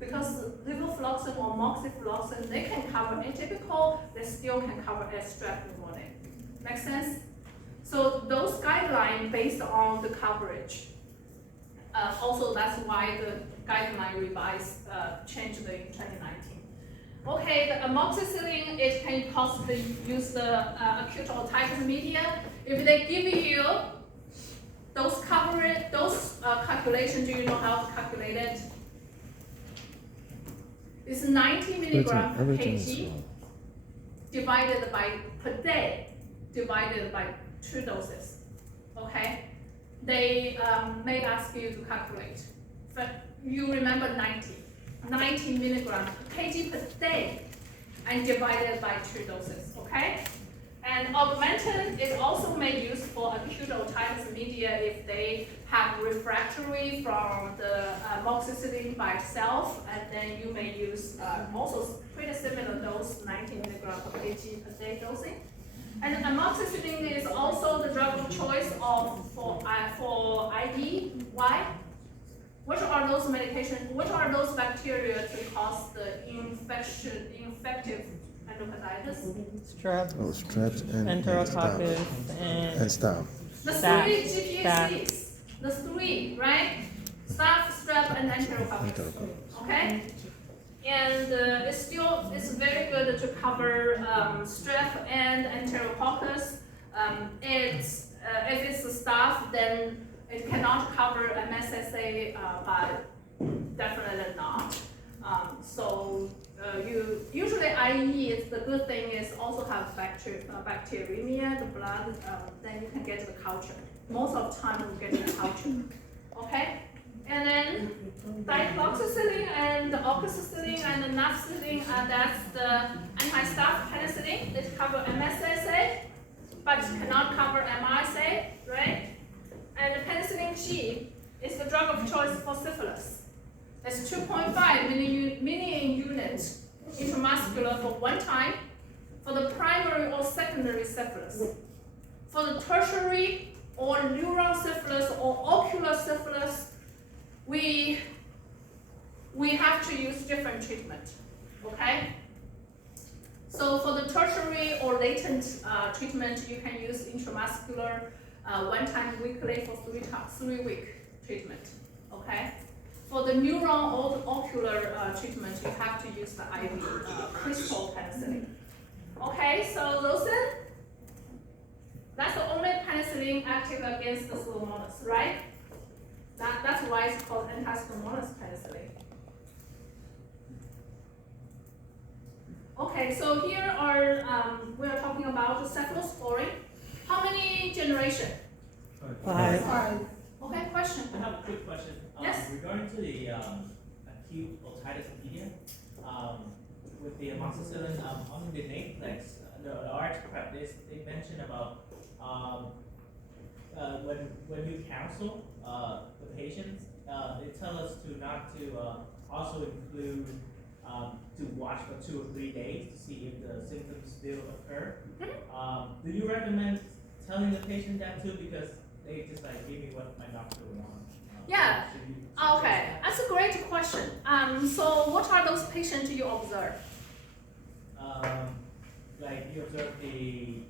Because levofloxacin or moxifloxacin, they can cover atypical, they still can cover a strep pneumonia. Make sense? So those guidelines based on the coverage. Also, that's why the guideline revised, changed in 2019. Okay, the amoxicillin, it can possibly use the acute otitis media. If they give you those coverage, those calculations, do you know how to calculate it? It's 90 milligram per Everything is kg wrong. divided by per day, divided by 2 doses. Okay? They may ask you to calculate. But you remember 90 milligram per kg per day and divided by 2 doses, okay? And augmentin is also made use for acute otitis media if they have refractory from the amoxicillin by itself, and then you may use also pretty similar dose, 90 milligram per kg per day dosing. And amoxicillin is also the drug of choice for IV. Why? Which are those medications? Which are those bacteria to cause the infective endocarditis? Strep, Oh, straps and enterococcus, and stuff. The Staph, three GPCs. The three, right? Staph, strep, and enterococcus. Okay? And it's very good to cover strep and enterococcus. If it's a staph, then it cannot cover MSSA, but definitely not. You usually IE is the good thing is also have bacteremia, the blood, then you can get the culture. Most of the time you get the culture. Okay? And then dicloxacillin and oxacillin and nafcillin, that's the anti-staph penicillin. It covers MSSA, but cannot cover MRSA, right? And the penicillin G is the drug of choice for syphilis. It's 2.5 million units intramuscular for one time for the primary or secondary syphilis. For the tertiary or neural syphilis or ocular syphilis, we have to use different treatment, okay? So for the tertiary or latent treatment, you can use intramuscular one time weekly for 3-week treatment, okay? For the neuron or the ocular treatment, you have to use the IV crystal penicillin. Okay, so Lawson, that's the only penicillin active against the Pseudomonas, right? That's why it's called anti-Pseudomonas penicillin. Okay, so here are, we are talking about cephalosporin. How many generation? 5. Okay, question. I have a quick question. Yes. Regarding to the acute otitis media, with the amoxicillin, on the Naplex, the RX prep, they mentioned about when you counsel the patients, they tell us to not to also include to watch for 2 or 3 days to see if the symptoms still occur. Do you recommend telling the patient that too, because they just like give me what my doctor wants? Yeah. should you- Okay, that's a great question. So what are those patients you observe? Like you observe the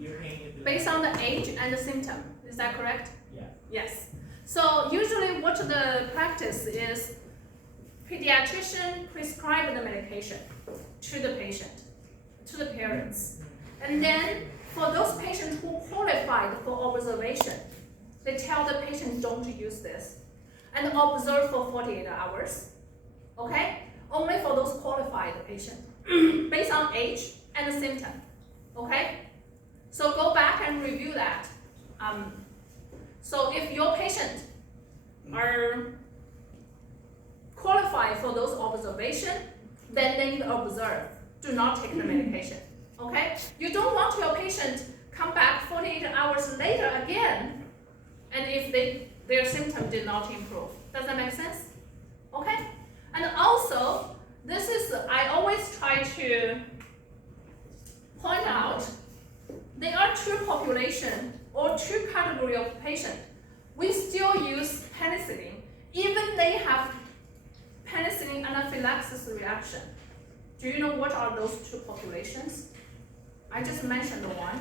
ear pain. Based on the age and the symptom, is that correct? Yeah. Yes. So usually what the practice is, pediatrician prescribe the medication to the patient, to the parents. And then for those patients who qualified for observation, they tell the patient don't use this and observe for 48 hours, okay? Only for those qualified patients, based on age and the symptom, okay? So go back and review that. So if your patient are qualified for those observation, then they need to observe. Do not take the medication, okay? You don't want your patient come back 48 hours later again, and if their symptom did not improve. Does that make sense? Okay? And also, this is, I always try to point out, there are two population or two category of patient. We still use penicillin, even they have penicillin anaphylaxis reaction. Do you know what are those two populations? I just mentioned one.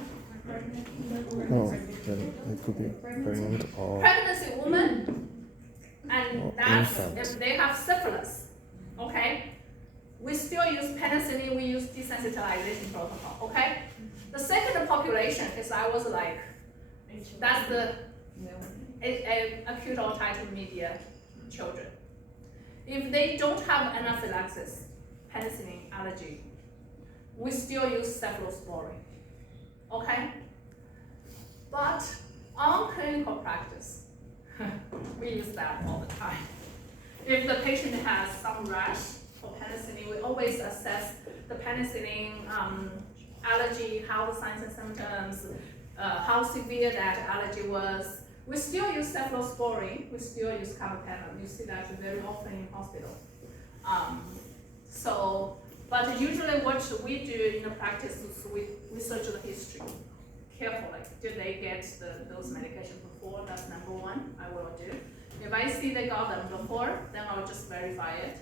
No, then it could be pregnant or Pregnancy woman, and Or that's infant. if they have syphilis, okay? We still use penicillin, we use desensitization protocol, okay? The second population is I was like, that's the acute otitis media children. If they don't have anaphylaxis, penicillin allergy, we still use cephalosporin, okay? But on clinical practice, we use that all the time. If the patient has some rash for penicillin, we always assess the penicillin allergy, how the signs and symptoms, how severe that allergy was. We still use cephalosporin, we still use carbapenem. You see that very often in hospital. But usually what we do in the practice is we search the history carefully. Did they get those medications before? That's number one, I will do. If I see they got them before, then I'll just verify it.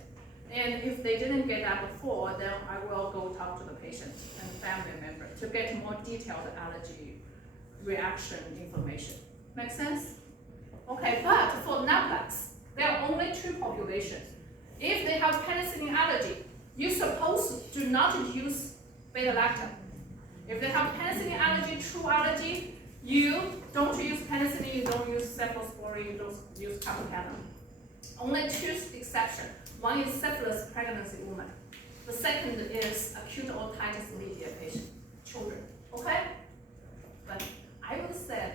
And if they didn't get that before, then I will go talk to the patient and family member to get more detailed allergy reaction information. Make sense? Okay, but for NAPLAX, there are only two populations. If they have penicillin allergy, you suppose do not use beta-lactam. If they have penicillin allergy, true allergy, you don't use penicillin, you don't use cephalosporin, you don't use carbapenem. Only two exceptions. One is syphilis pregnancy woman. The second is acute otitis media patient, children. Okay? But I would say,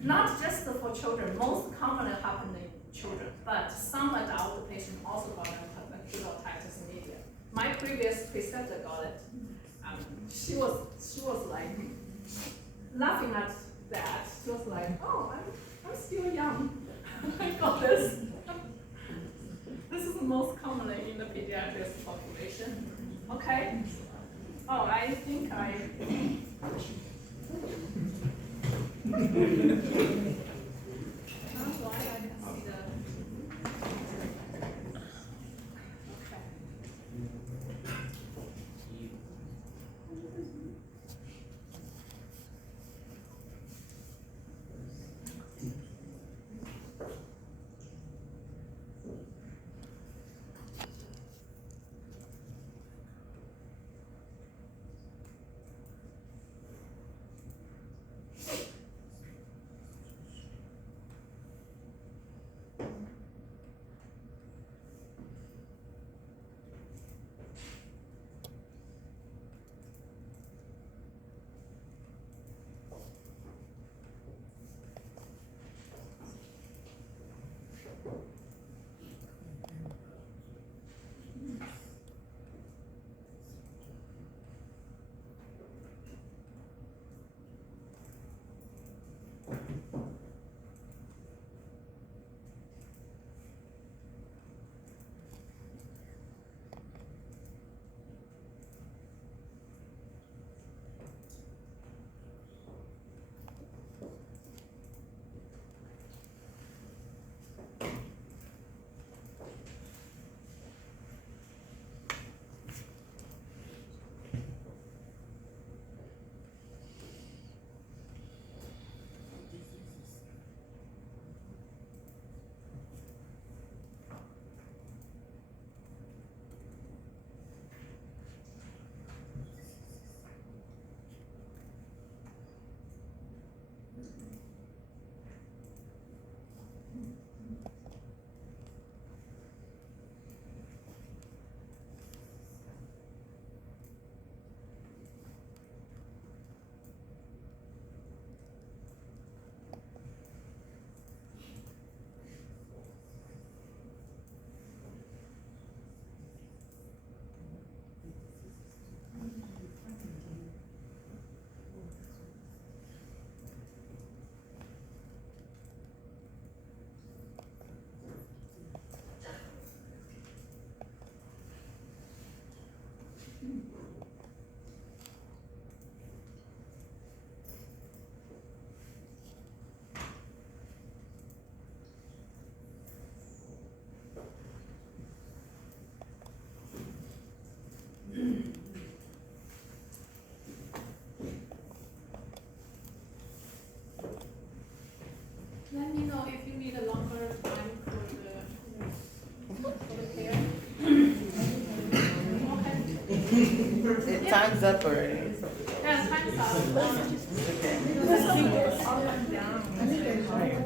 not just for children, most commonly happen in children, but some adult patients also got acute otitis media. My previous preceptor got it. She was like laughing at that. She was like, "Oh, I'm still young. I got this." This is most commonly in the pediatric population. Okay. Oh, I think I. Why I can see the. Okay. Time's up already. Yeah, time's up. Okay.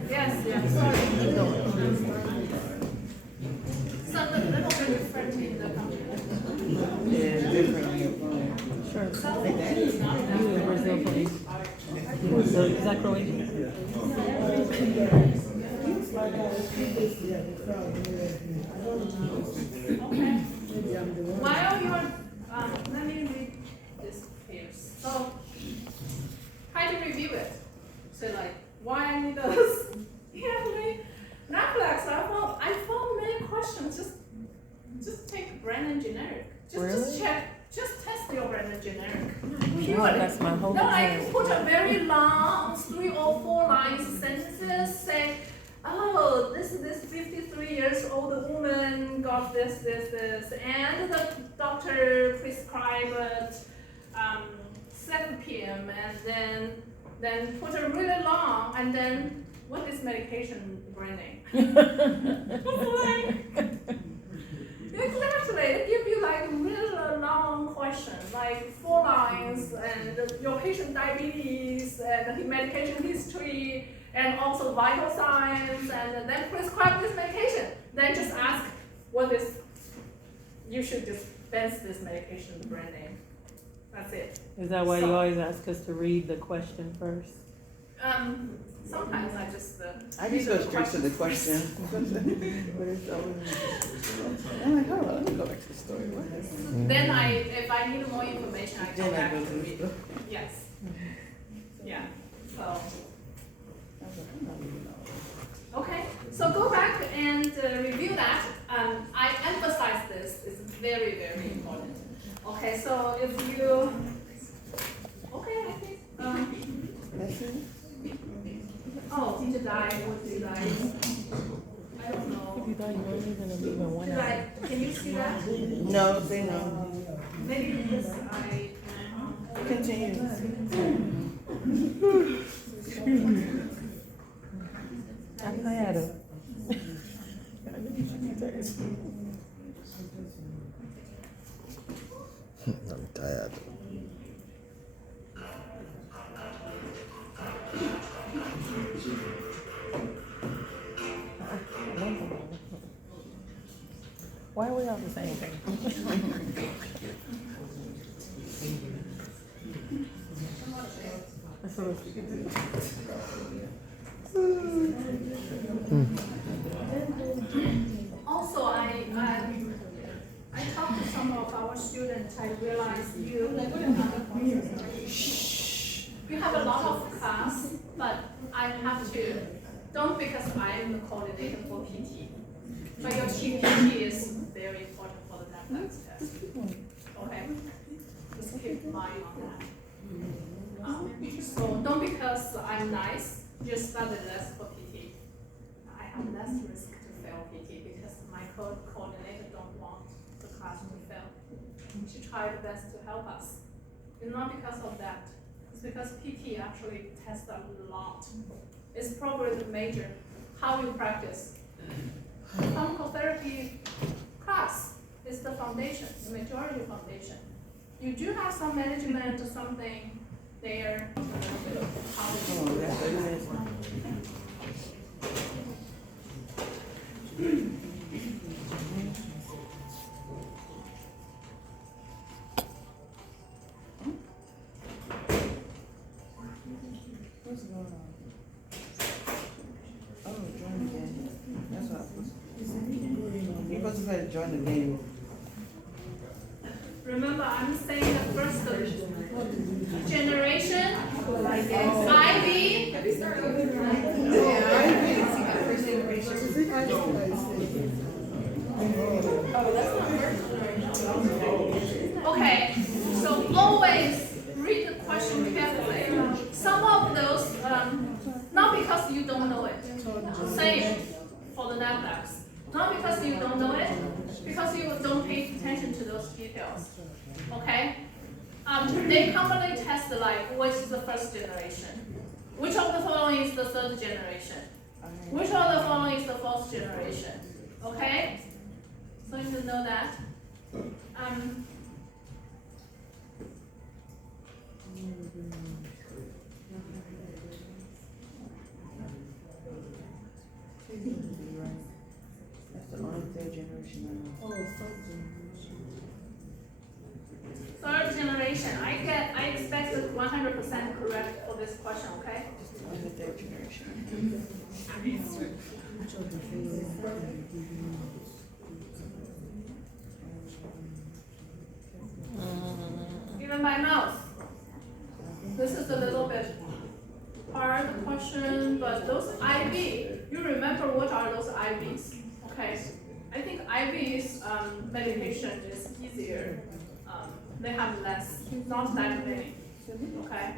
Yes, yeah, sorry. So the little bit different in the computer. Yeah, different on your phone. Sure. So it's not that. You in Brazil, please. Is that Croatian? Okay. While you're, let me read this here. So, try to review it. So like, why I need this? Yeah, Netflix, I found many questions. Just take Brandon generic. Just Really? check, just test your Brandon generic. Oh, that's my whole No, I exam. put a very long 3 or 4 lines sentences say, oh, this 53 years old woman got this, and the doctor prescribed 7 p.m. and then put a really long, and then what is medication branding? Exactly, they give you like really long questions, like 4 lines, and your patient diabetes, and the medication history, and also vital signs, and then prescribe this medication. Then just ask what is, you should dispense this medication brand name. That's it. Is that why you always ask us to read the question first? Sometimes I just I just go straight to the question. But it's always, I'm like, hold on, let me go back to the story. What is it? Then if I need more information, I go Then I back go to to the read. story. Yes. Yeah. So. I was like, I'm not even know. Okay, so go back and review that. I emphasize this, it's very, very important. Okay, so if you, okay, I think, That's it? oh, did you die, what did you die? I don't If know. you thought you weren't even leaving 1 Did hour. can you see that? No, say no. Maybe because Continue. I'm tired of. I'm tired. Why are we all the same thing? That's what I was thinking. also I talked to some of our students, I realized you have a lot of class, but I have to, don't because I am the coordinator for PT, but your TPT is very important for the NAPLAX test. Okay? Just keep in mind on that. So don't because I'm nice, just study less for PT. I have less risk to fail PT because my coordinator don't want the class to fail. She tried the best to help us. It's not because of that. It's because PT actually tests a lot. It's probably the major, how you practice. Pharmacotherapy class is the foundation, the majority foundation. You do have some management or something there. How Oh, we got 30 minutes now. What's going on? Oh, join the game. That's what I was. You're supposed to say join the game. Remember, I'm saying the first generation, IV. Okay, so always read the question carefully. Some of those, not because you don't know it, same for the NAPLAX. Not because you don't know it, because you don't pay attention to those details. Okay? They commonly test like which is the first generation, which of the following is the third generation, which of the following is the fourth generation. Okay? So you know that. That's the only third generation I know. Third generation, I expected 100% correct for this question, okay? Only third generation. Even by mouth. This is a little bit hard question, but those IV, you remember what are those IVs? Okay, I think IVs medication is easier. They have less, not that many. Okay.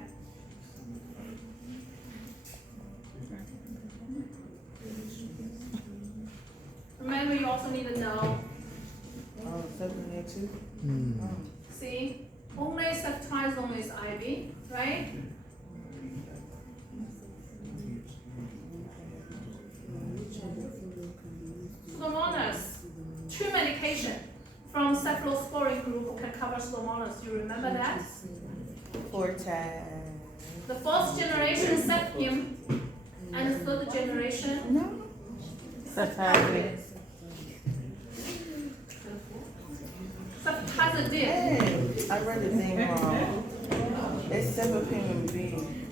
Remember, you also need to know. Oh, 782? See, only ceftriaxone is IV, right? Pseudomonas, two medication from cephalosporin group can cover Pseudomonas. You remember that? Forte. The fourth generation Cepium and the third generation No. Ceftazidime. Ceftazidime. Hey, I read the thing wrong. It's Cephapim B.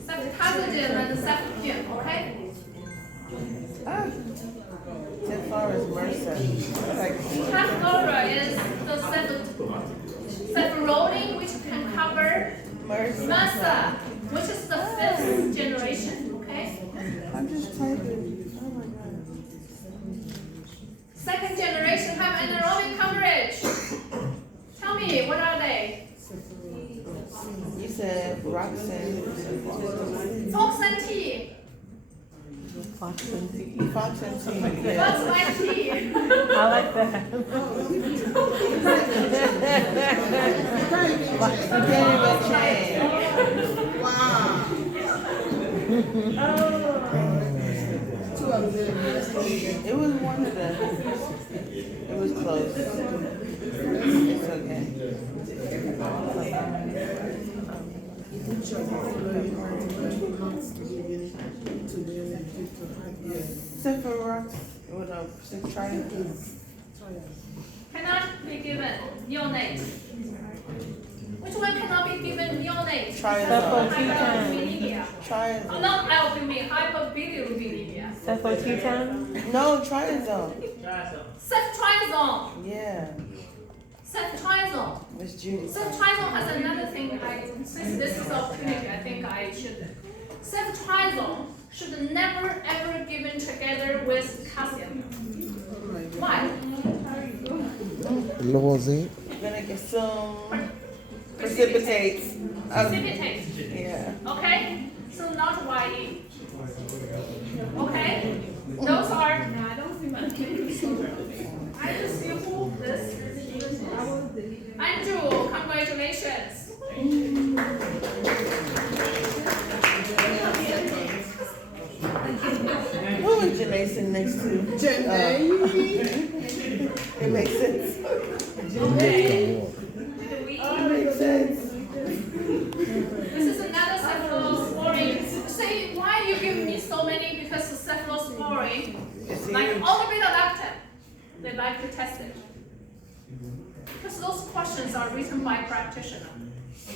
Ceftazidime and Cepium, okay? Ah. Cephar is MRSA. Cefdora is the cephalosporin, which can cover MRSA, which is the fifth generation, okay? I'm just typing. Oh my god. Second generation have anaerobic coverage. Tell me, what are they? You said Roxanne. Fox and T. Fox and tea. Fox and T. Yeah. What's my T? I like that. I can't even change. It was one of them. It was close. It's okay. Sephirox, what up? Cannot be given neonate. Which one cannot be given neonate? Triazole. Hyperbilirubinemia. Oh, Triazole. not albumin, hyperbilirubinemia. Cefotetan? No, triazole. Ceftriaxone. Yeah, Ceftriaxone. Miss Judy. Ceftriaxone has another thing. Since this is opportunity, I think I should. Ceftriaxone should never ever given together with calcium. Why? Lower zinc. You're gonna get some precipitates. Precipitate. Yeah. Okay? So not YE. Okay? Those are. I just feel this. Andrew, congratulations. Who is Janae sitting next to? Janae. It makes sense. It makes sense. This is another cephalosporin. Say, why you give me so many? Because the cephalosporin, It's like huge. all the beta-lactam, they like to test it. Because those questions are written by practitioners.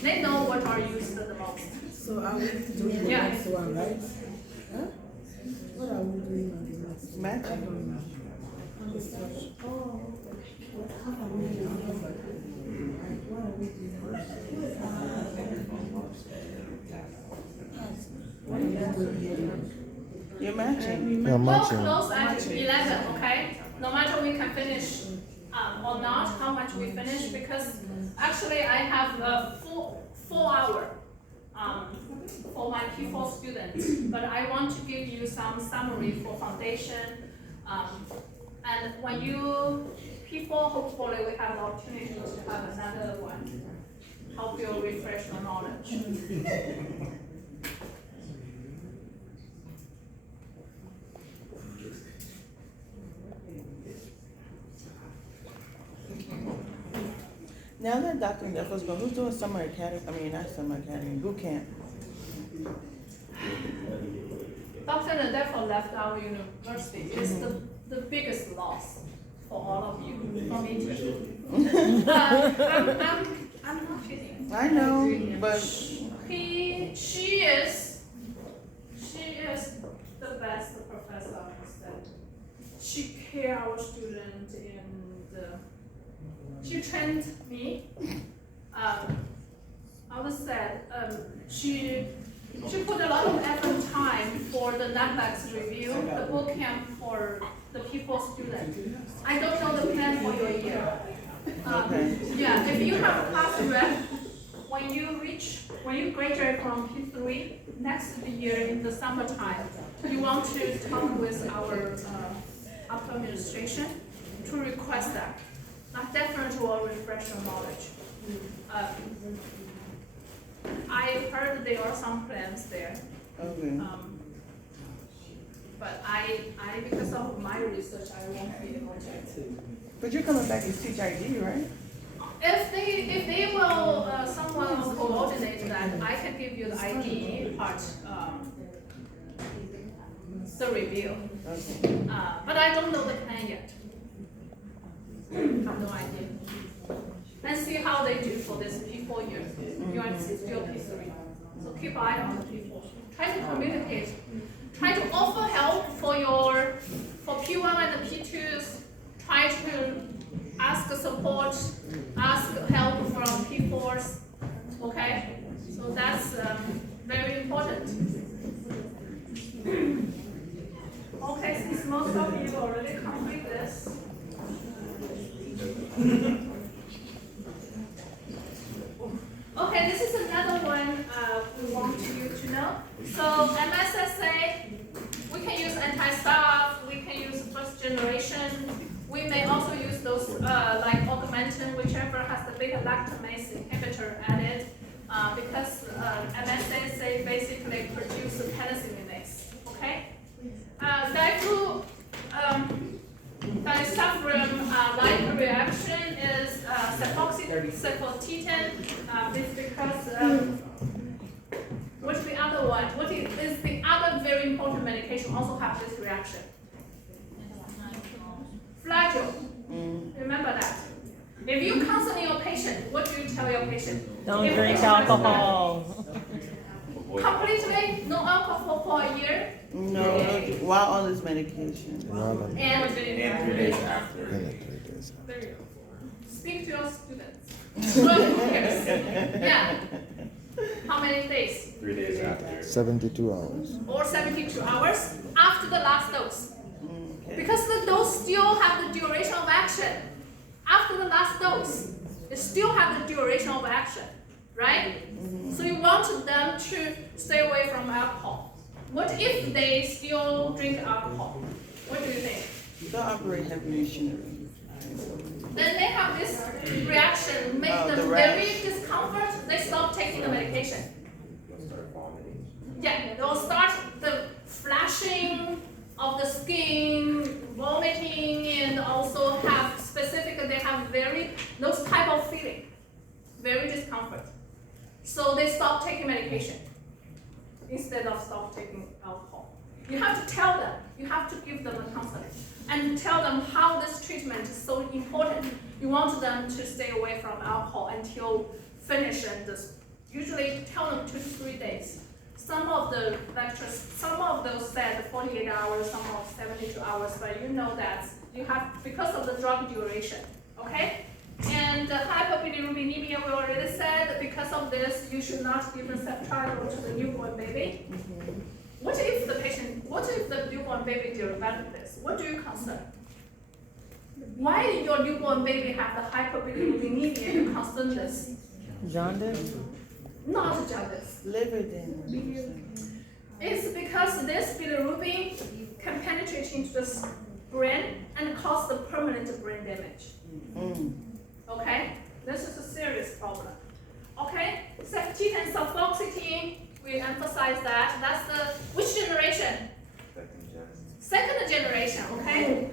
They know what are used the most. So are we doing the Yeah. next one, right? Huh? What are we doing on the next one? Matching. What are we doing? What are we doing here? You're matching. Yeah, We'll matching. close at 11, okay? No matter we can finish or not, how much we finish, because actually I have a full 4 hour for my P4 students, but I want to give you some summary for foundation. And when you P4, hopefully we have the opportunity to have another one, help you refresh your knowledge. Now that Dr. Duffels go, who's doing summer academy? I mean, not summer academy, boot camp. Dr. Nadefo left our university. It's the biggest loss for all of you, for me too. I'm not kidding. I know, but She is the best professor on the state. She cared our student and she trained me. I was sad. She put a lot of effort and time for the NAPLAX review, the book camp for the people student. I don't know the plan for your year. Yeah, if you have class rep, when you graduate from P3 next year in the summertime, you want to talk with our upper administration to request that. That definitely will refresh your knowledge. I heard there are some plans there. okay. But I because of my research, I won't be able to. But you're coming back as Teach ID, right? If they will, someone will coordinate that, I can give you the ID part, the review. Okay. But I don't know the plan yet. Have no idea. And see how they do for this P4 year. You are still P3. So keep an eye on the P4. Try to communicate. Try to offer help for P1 and the P2s. Try to ask support, ask help from P4s. Okay? So that's very important. Okay, since most of you already complete this. Okay, this is another one we want you to know. So MSSA, we can use anti-staff, we can use first generation. We may also use those like augmentin, whichever has the beta-lactamase inhibitor added, because MSSA basically produces penicillinase. Okay? Disulfiram-like reaction is cefoxitin. It's because what's the other one? What is the other very important medication also have this reaction? Flagyl. Remember that. If you counsel your patient, what do you tell your patient? Don't If drink patient has alcohol. completely no alcohol for a year. No, while on this medication. And And 3 days after. 3 days. there you go. Speak to your students. 12 years. Yeah. How many days? 3 days after. 72 hours. Or 72 hours after the last dose. Okay. Because the dose still have the duration of action. After the last dose, it still have the duration of action, right? So you want them to stay away from alcohol. What if they still drink alcohol? What do you think? Don't operate heavy machinery. Then they have this reaction, make The them rash. very discomfort, they stop taking the medication. Yeah, they'll start the flashing of the skin, vomiting, and also have they have those type of feeling, very discomfort. So they stop taking medication instead of stop taking alcohol. You have to tell them, you have to give them a counseling and tell them how this treatment is so important. You want them to stay away from alcohol until finish and usually tell them 2 to 3 days. Some of the lectures, some of those said 48 hours, some of 72 hours, but you know that you have, because of the drug duration, okay? And the hyperbilirubinemia, we already said that because of this, you should not give ceftriaxone to the newborn baby. What if the newborn baby develop this? What do you concern? Why your newborn baby have the hyperbilirubinemia? You concern this? Jaundice? Not jaundice. Liver damage. It's because this bilirubin can penetrate into the brain and cause the permanent brain damage. Okay? This is a serious problem. Okay? Ceftine and sulfoxetine, we emphasize that. That's the, which generation? Second generation, okay?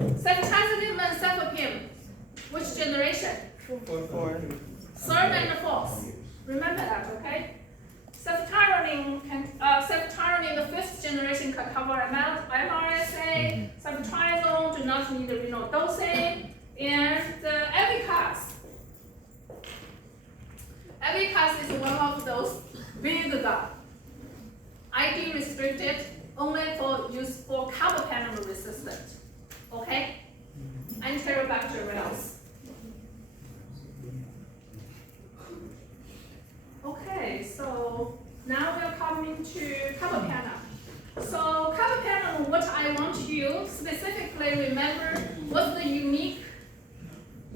Ceftazidime and cefepime, which generation? Four. Third and fourth. Remember that, okay? Ceftaroline, the fifth generation can cover MRSA. Ceftriaxone do not need renal dosing, and the Evicaz. Evicaz is one of those big guns. ID restricted only for use for carbapenem resistant. Okay? Enterobacterials. Okay, so now we are coming to carbapenem. So carbapenem, what I want you specifically remember what's the unique,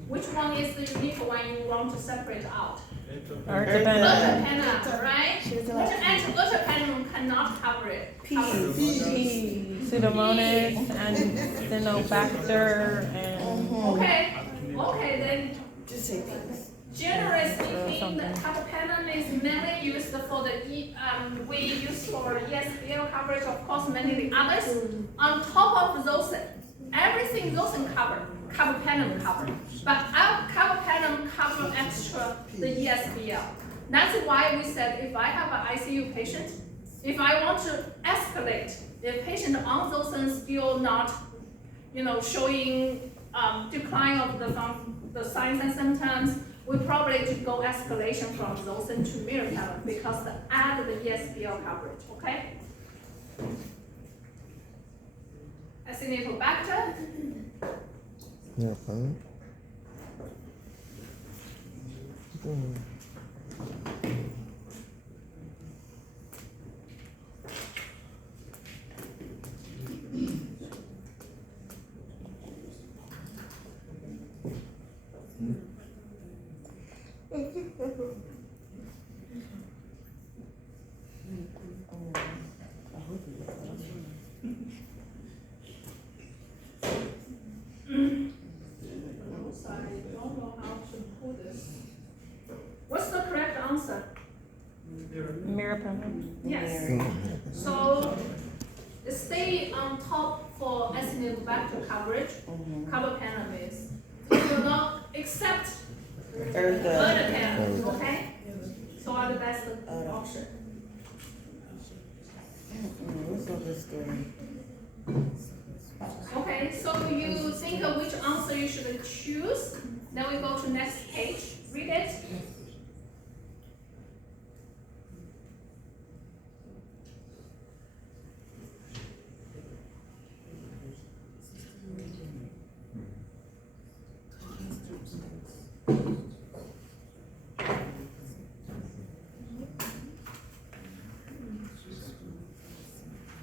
which one is the unique one you want to separate out? Ertapenem, right? Ertapenem cannot cover it. Pseudomonas and Stenobacter and Okay, then Just say peace. generally speaking, the carbapenem is mainly used for the we use for ESBL coverage, of course, many others. On top of those, everything those cover, carbapenem cover. But our carbapenem cover extra the ESBL. That's why we said if I have an ICU patient, if I want to escalate the patient on those and still not, showing decline of the signs and symptoms, we probably to go escalation from those to meropenem because the add the ESBL coverage, okay? Acinetobacter. Yeah, fine. I don't know how to pull this. What's the correct answer? meropenem. Yes. So stay on top for Acinetobacter coverage. Carbapenem is. You will not accept ertapenem, okay? So are the best option. What's all this story? Okay, so you think of which answer you should choose. Then we go to next page. Read it.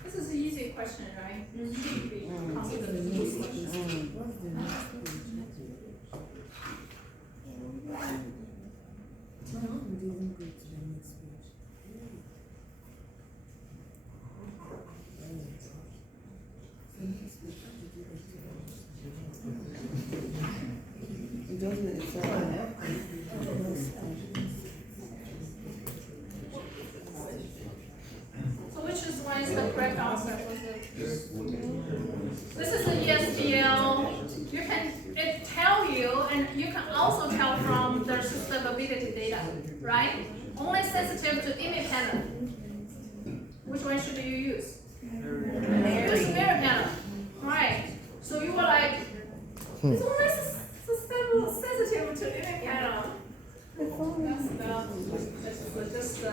This is an easy question, right? You should be considered an easy question. It doesn't sound. So which is one is the correct answer? This is the ESBL. You can it tell you, and you can also tell from the susceptibility data, right? Only sensitive to imipenem. Which one should you use? Use meropenem. Right. So you were like, it's only sensitive to imipenem. That's just if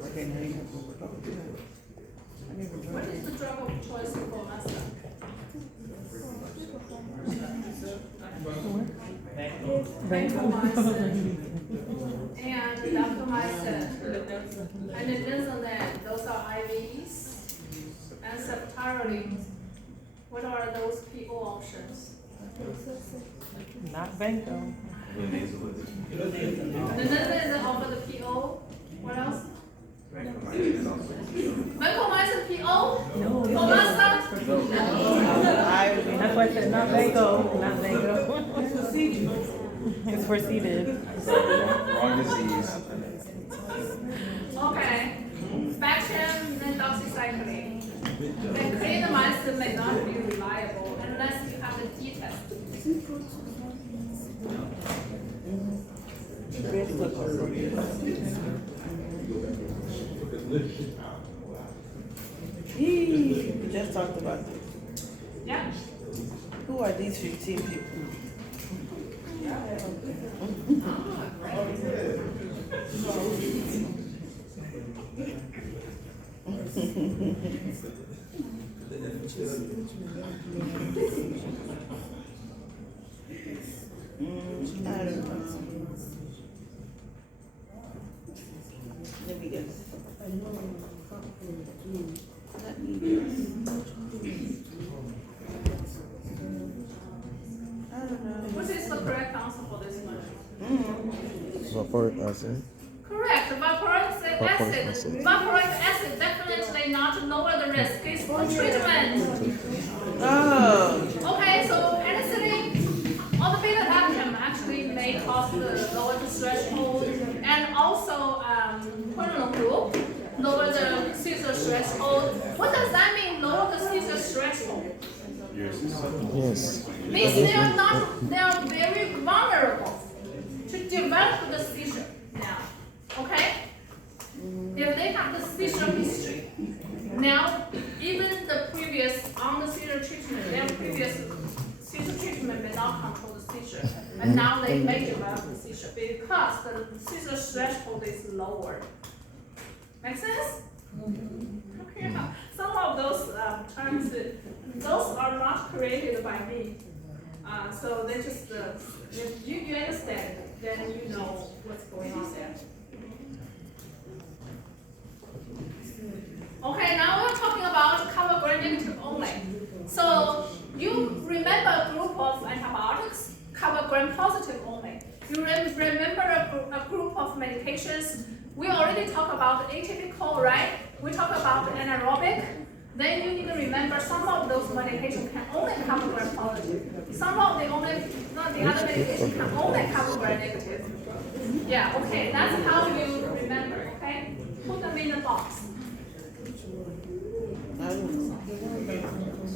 Okay, now you have to work up to that. I never what tried is the drug of choice for master? Vancomycin. and daptomycin, and linezolid, those are IVs, and ceftaroline. What are those PO options? Not Vanco. Linezolid offer the PO. What else? Vancomycin PO? No. Promasta? That's why I said not Vanco, not Vanco. It's proceeded. Wrong disease. Okay. Spectrum and doxycycline. And clindamycin may not be reliable unless you have a D-test. We just talked about this. Yeah. Who are these 15 people? I don't know. Let me guess. Let me guess. I don't know. What is the correct answer for this one? Vaporic acid. Correct. Vaporic acid. Vaporic acid definitely not lower the risk. It's for treatment. Oh, Okay, so penicillin or the beta lactam actually may cause the lower the threshold, and also quinolone group lower the seizure threshold. What does that mean? Lower the seizure threshold? Yes. Means they are very vulnerable to develop the seizure now. Okay? If they have the seizure history, now even the previous on the seizure treatment, their previous seizure treatment may not control the seizure, and now they may develop the seizure because the seizure threshold is lower. Make sense? Yeah. Some of those terms, those are not created by me. So they just, if you understand, then you know what's going on there. Okay, now we're talking about cover gram-negative only. So you remember a group of antibiotics, cover gram-positive only. You remember a group of medications. We already talked about atypical, right? We talked about anaerobic. Then you need to remember some of those medications can only cover gram-positive. Some of the other medications can only cover gram-negative. Yeah, okay, that's how you remember, okay? Put them in the box.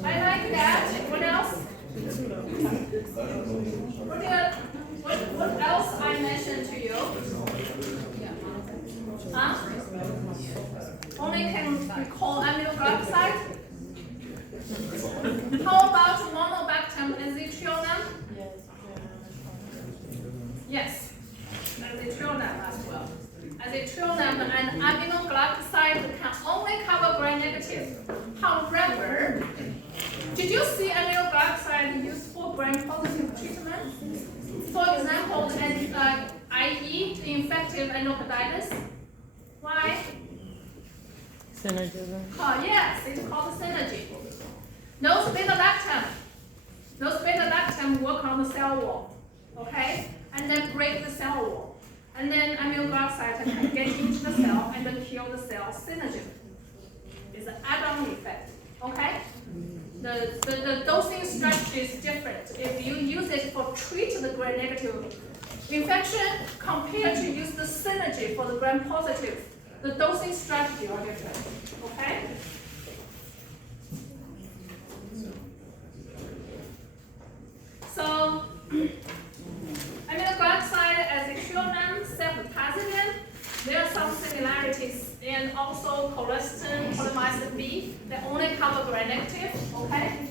I like that. What else? What else I mentioned to you? Huh? Only can recall amyloglycoside? How about monobactam azithromycin? Yes, azithromycin as well. Azithromycin and aminoglycoside can only cover gram-negative. However, did you see aminoglycoside used for gram-positive treatment? For example, IE, the infective endocarditis. Why? Synergism. Oh, yes, it's called synergy. Those beta-lactam work on the cell wall, okay? And then break the cell wall. And then amyloglycoside can get into the cell and then kill the cell synergism. It's an add-on effect, okay? The dosing strategy is different. If you use it for treat the gram-negative infection compared to use the synergy for the gram-positive, the dosing strategy are different, okay? So, aminoglycoside, azithromycin, ceftazidime, there are some similarities, and also colistin, polymyxin B, they only cover gram-negative, okay?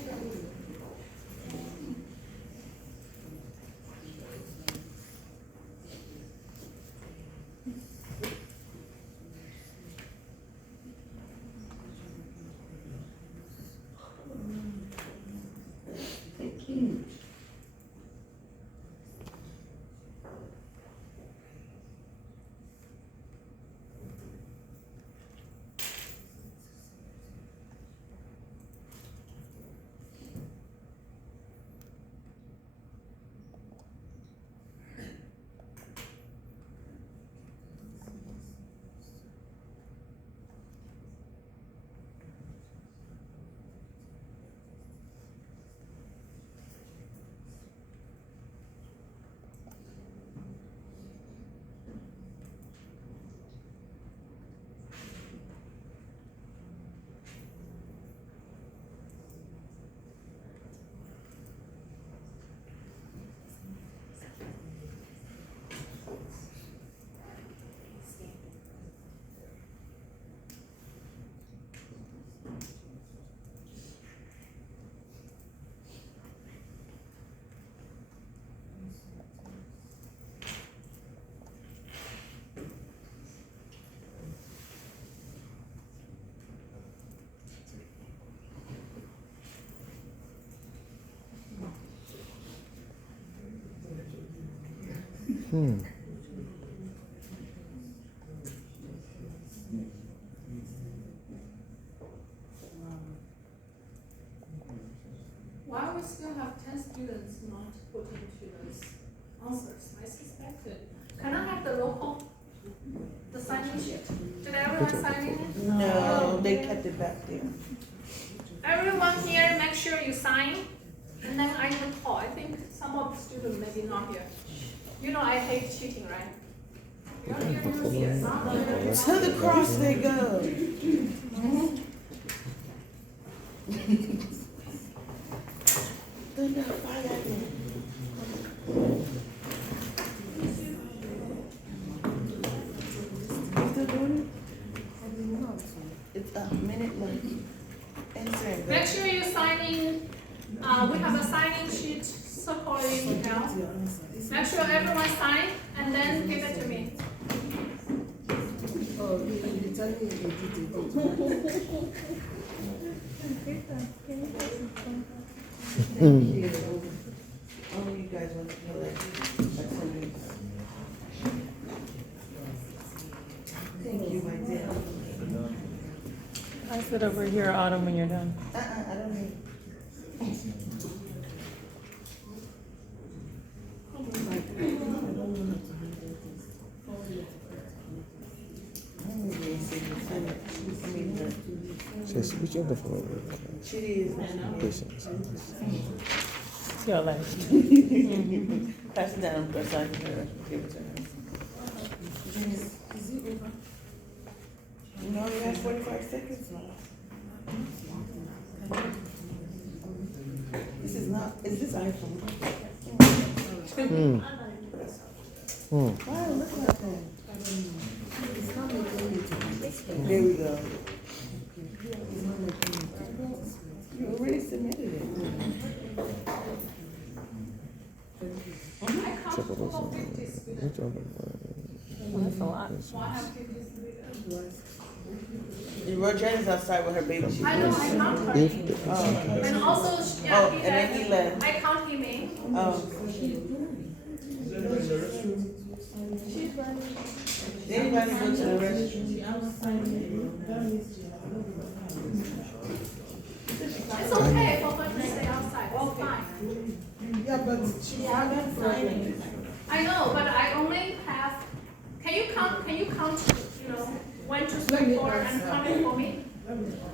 Why we still have 10 students not put into those answers? I suspected. Can I have the roll call? The signing sheet? Did everyone sign in? No, they kept it back there. Everyone here, make sure you sign, and then I will call. I think some of the students maybe not here. You know I hate cheating, right? You're here, you're here. To the cross they go. Thunder, fire, lightning. You still doing it? It's a minute left. Answering. Make sure you sign in. We have a signing sheet circulating now. Make sure everyone sign and then give it to me. Oh, you tell me you did it. Only you guys want to know that. That's something. Thank you, my dear. I sit over here, Autumn, when you're done. I don't need. Just which of the following She is. patients? It's your last. Pass it down, press on her, give it to her. No, you have 45 seconds left. This is not, is this iPhone? Why it look like that? There we go. You already submitted it. I count Check out those. 250 students. Which of them? That's a lot. Why have 50 students? Roger is outside with her baby. She's I know, I really- count her If in. the, And also, yeah, Oh, he and then he left. I count him in. Oh. Did anybody go to the restroom? It's okay for her to stay outside, it's fine. Yeah, but she haven't signed. I know, but I only have, can you count, one, two, three, four, and count it for me?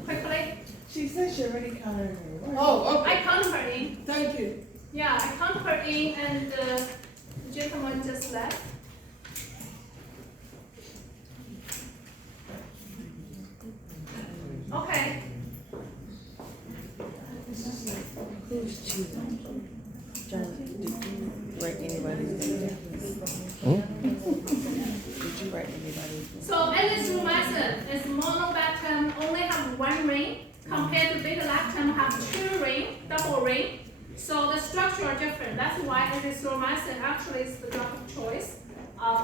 Quickly, She said she already counted her. Oh, I count her in, thank you. yeah, I count her in, and the gentleman just left. Okay, Who's choosing? John, did you write anybody's name? Did you write anybody's name? so erythromycin is monobactam, only have one ring, compared to beta-lactam have two ring, double ring. So the structure are different. That's why erythromycin actually is the drug of choice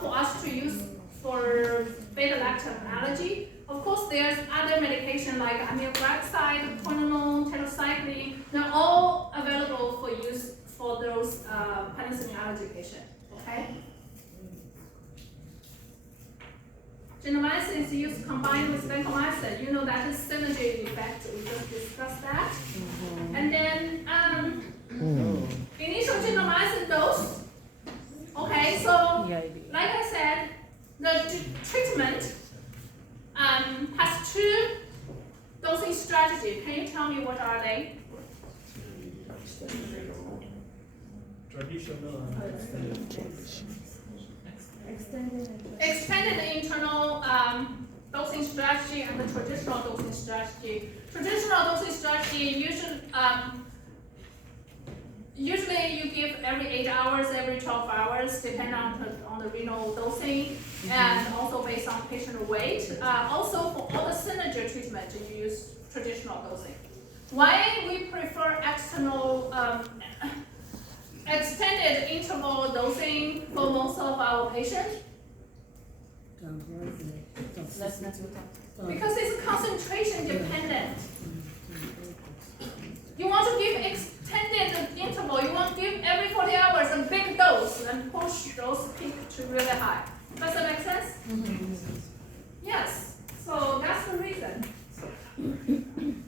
for us to use for beta-lactam allergy. Of course, there's other medication like amyl glycoside, quinolone, tetracycline. They're all available for use for those penicillin allergy patients. Okay. Gentamicin is used combined with vancomycin. You know that is synergy effect. We just discussed that. And then initial gentamicin dose. Okay, so EID. like I said, the treatment has two dosing strategy. Can you tell me what are they? Extended internal dosing strategy and the traditional dosing strategy. Traditional dosing strategy usually you give every 8 hours, every 12 hours, depending on the renal dosing, and also based on patient weight. Also for all the synergy treatment, you use traditional dosing. Why we prefer extended interval dosing for most of our patients? Because it's concentration dependent. You want to give extended interval, you want to give every 40 hours a big dose, and push those peaks to really high. Does that make sense? Yes. So that's the reason.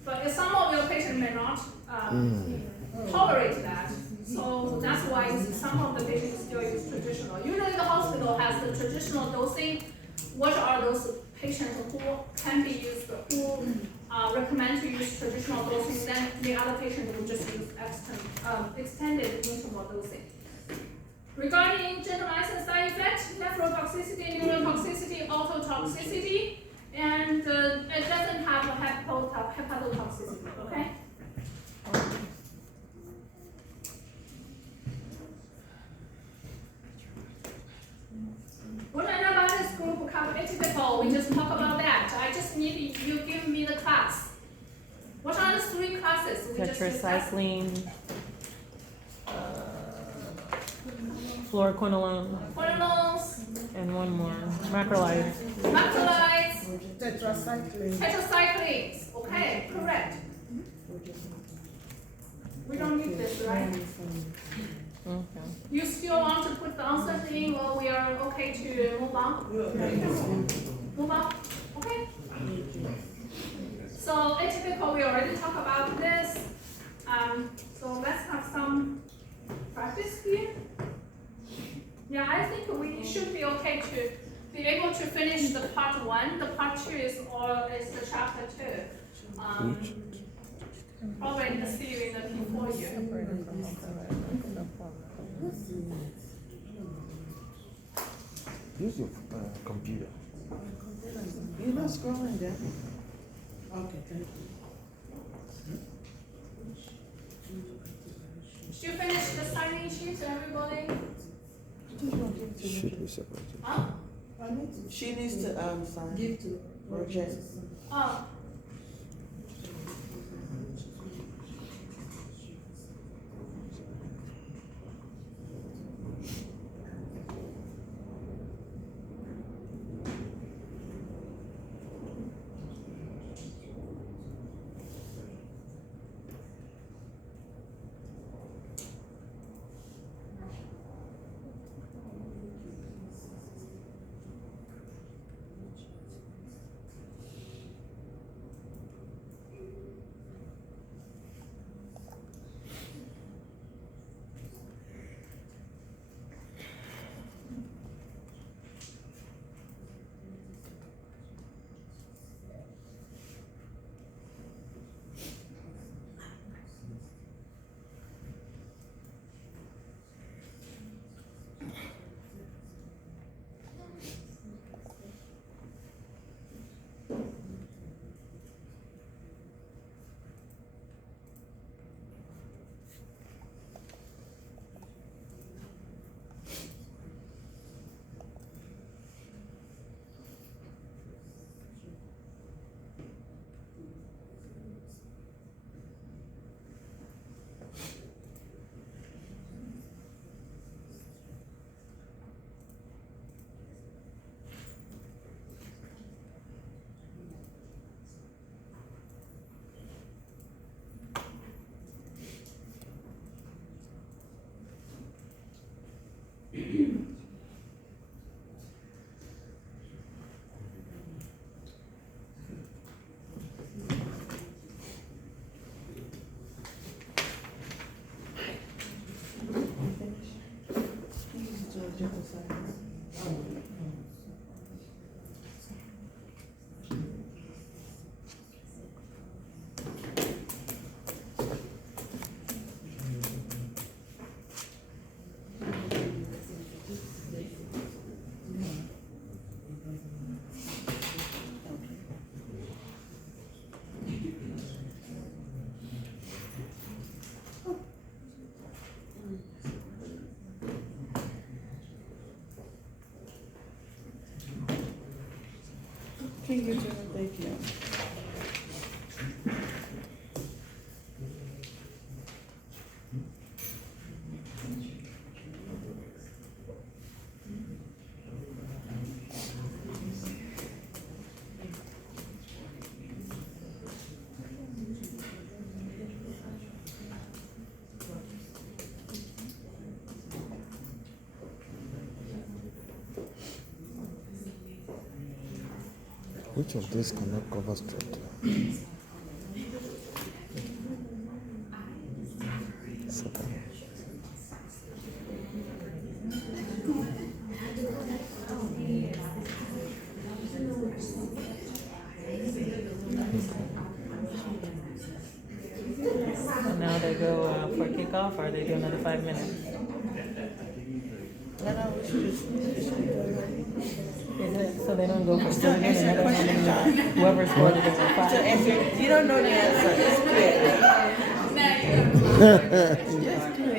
But some of your patients may not tolerate that. So that's why some of the patients still use traditional. Usually the hospital has the traditional dosing. What are those patients who can be used, who recommend to use traditional dosing, then the other patient will just use extended interval dosing. Regarding gentamicin side effect, nephrotoxicity, neurotoxicity, ototoxicity, and it doesn't have a hepatotoxicity, okay? What antibiotics group cover atypical? We just talk about that. I just need you give me the class. What are the 3 classes we just discussed? Tetracycline, fluoroquinolone, Quinolones, and one more, macrolides. macrolides, Tetracycline. tetracyclines. Okay, correct. We don't need this, right? Okay. You still want to put the answers in, or we are okay to move on? Move on? Okay. So atypical, we already talked about this. So let's have some practice here. Yeah, I think we should be okay to be able to finish the part 1. The part 2 is the chapter 2. Probably in the CV in the P4 year. Use your computer. You're not scrolling down. Okay, thank you. Did you finish the signing sheet, everybody? Should be separated. Huh? I need to She needs to sign. give to Roger. Oh. Can you do it? Thank you. Which of these cannot cover straight? Second. And now they go for kickoff, or they do another 5 minutes? No, we should just. Is it, so they don't go for 7 minutes, another Question, how many, whoever scored it for So 5? answer, you don't know the answer. It's clear.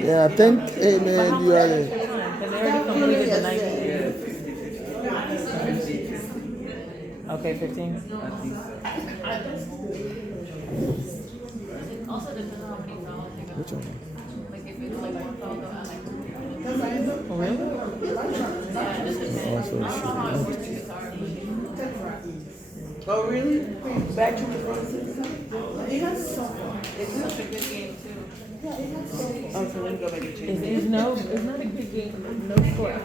Yeah, I think, hey man, you are the. Because they already completed the 90. Okay, 15. Also depends on how many fouls they got. Which one? Like if it's like one foul, they'll add like 2 minutes. Oh, really? Yeah, it just depends. Also, I don't know how it works it with ours. Oh, really? Back to the process. It's such a good game too. Oh, so let me go back and change it. It's not a good game, no score.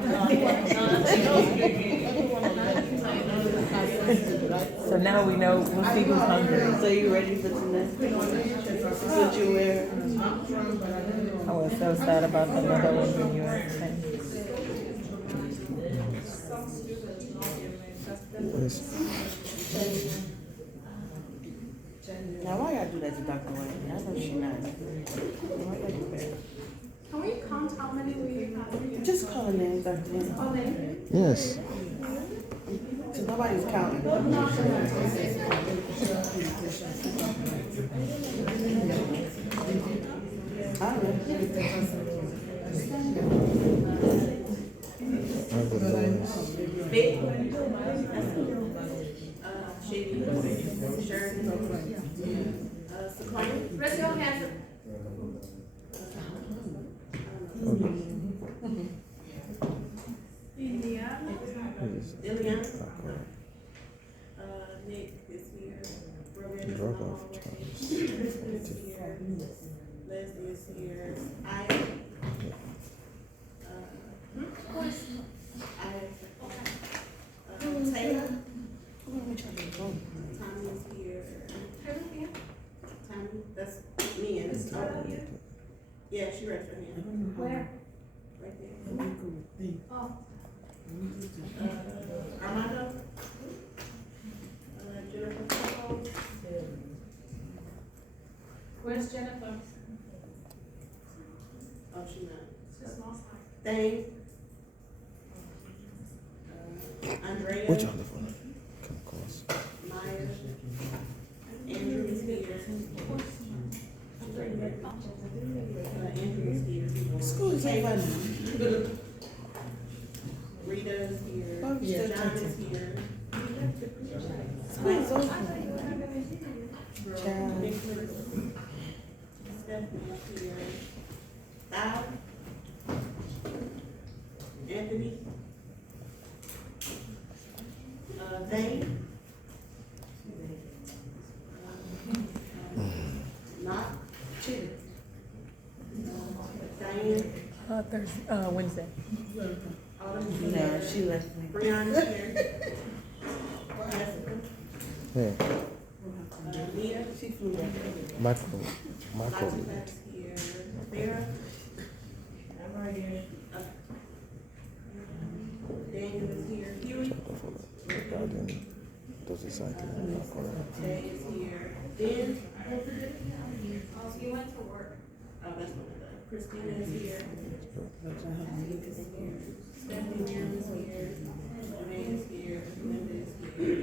So now we know, we'll see who's hungry. So you ready for tonight? What you wear? I was so sad about the Netherlands and US thing. Yes. Now why y'all do that to Dr. Wayne? I know she nice. Why y'all do that? Can we count how many we have? Just call her name, Dr. Wayne. Oh, they? Yes. Cause nobody's counting. I don't know. I have the lowest. Raise your hand. Indiana. Nick is here. Drop off charges. Leslie is here. I. Taylor. Tommy is here. Tommy, that's me and it's over here. Yeah, she raised her hand. Where? Right there. Oh. Armando. Jennifer. Where's Jennifer? Oh, she not. She's not. Thane. Andrea. Which one? Come close. Maya. Andrew is here. Andrew is here. School is over. Rita is here. Oh, yeah. John is here. School is over. Child. Nicholas. Stephanie is here. Thou. Anthony. Thane. Not. Diane. Thursday, Wednesday. Autumn is No, here. she left me. Breonna's here. Jessica. Hey, Mia. She flew back. Marco. Marco. Latifah's here. Sarah. I'm right here. Daniel is here. Huey. The guardian does the same thing. Jay is here. Ben. Oh, you went to work. Oh, that's what it does. Christina is here. Stephanie Miriam is here. Renee is here. Linda is here.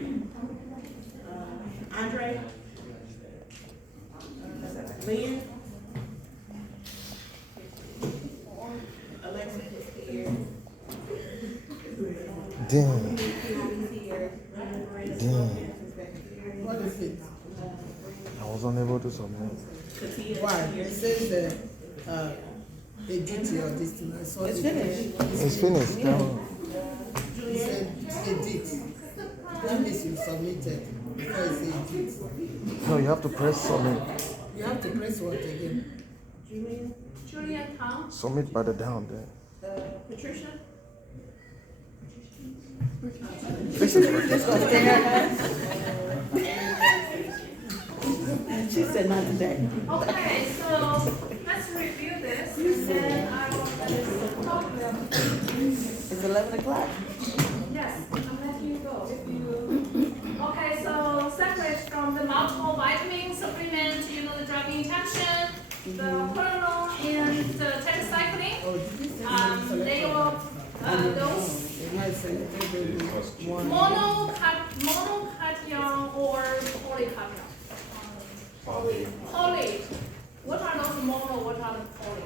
Andre. Lynn. Alexis is here. Damn. He's here. Damn. What is it? I was unable to submit. Katia Why? is It here. says a duty or this thing. I saw It's it. finished. It's finished. Come on. It said edit. That means you submitted before it says edit. No, you have to press submit. You have to press what again? Julian Tom. Submit by the down there. Patricia. This is working. Just gonna stay her She said not today. Okay, so let's review this and then I will talk about. It's 11 o'clock. Yes, I'm letting you go if you. Okay, so separate from the multiple vitamin supplement, the drug interaction, the hormonal and the tetracycline. Oh, did you say They will, those They might say that they do one. monocation or polycation. Poly. What are those mono? What are the poly?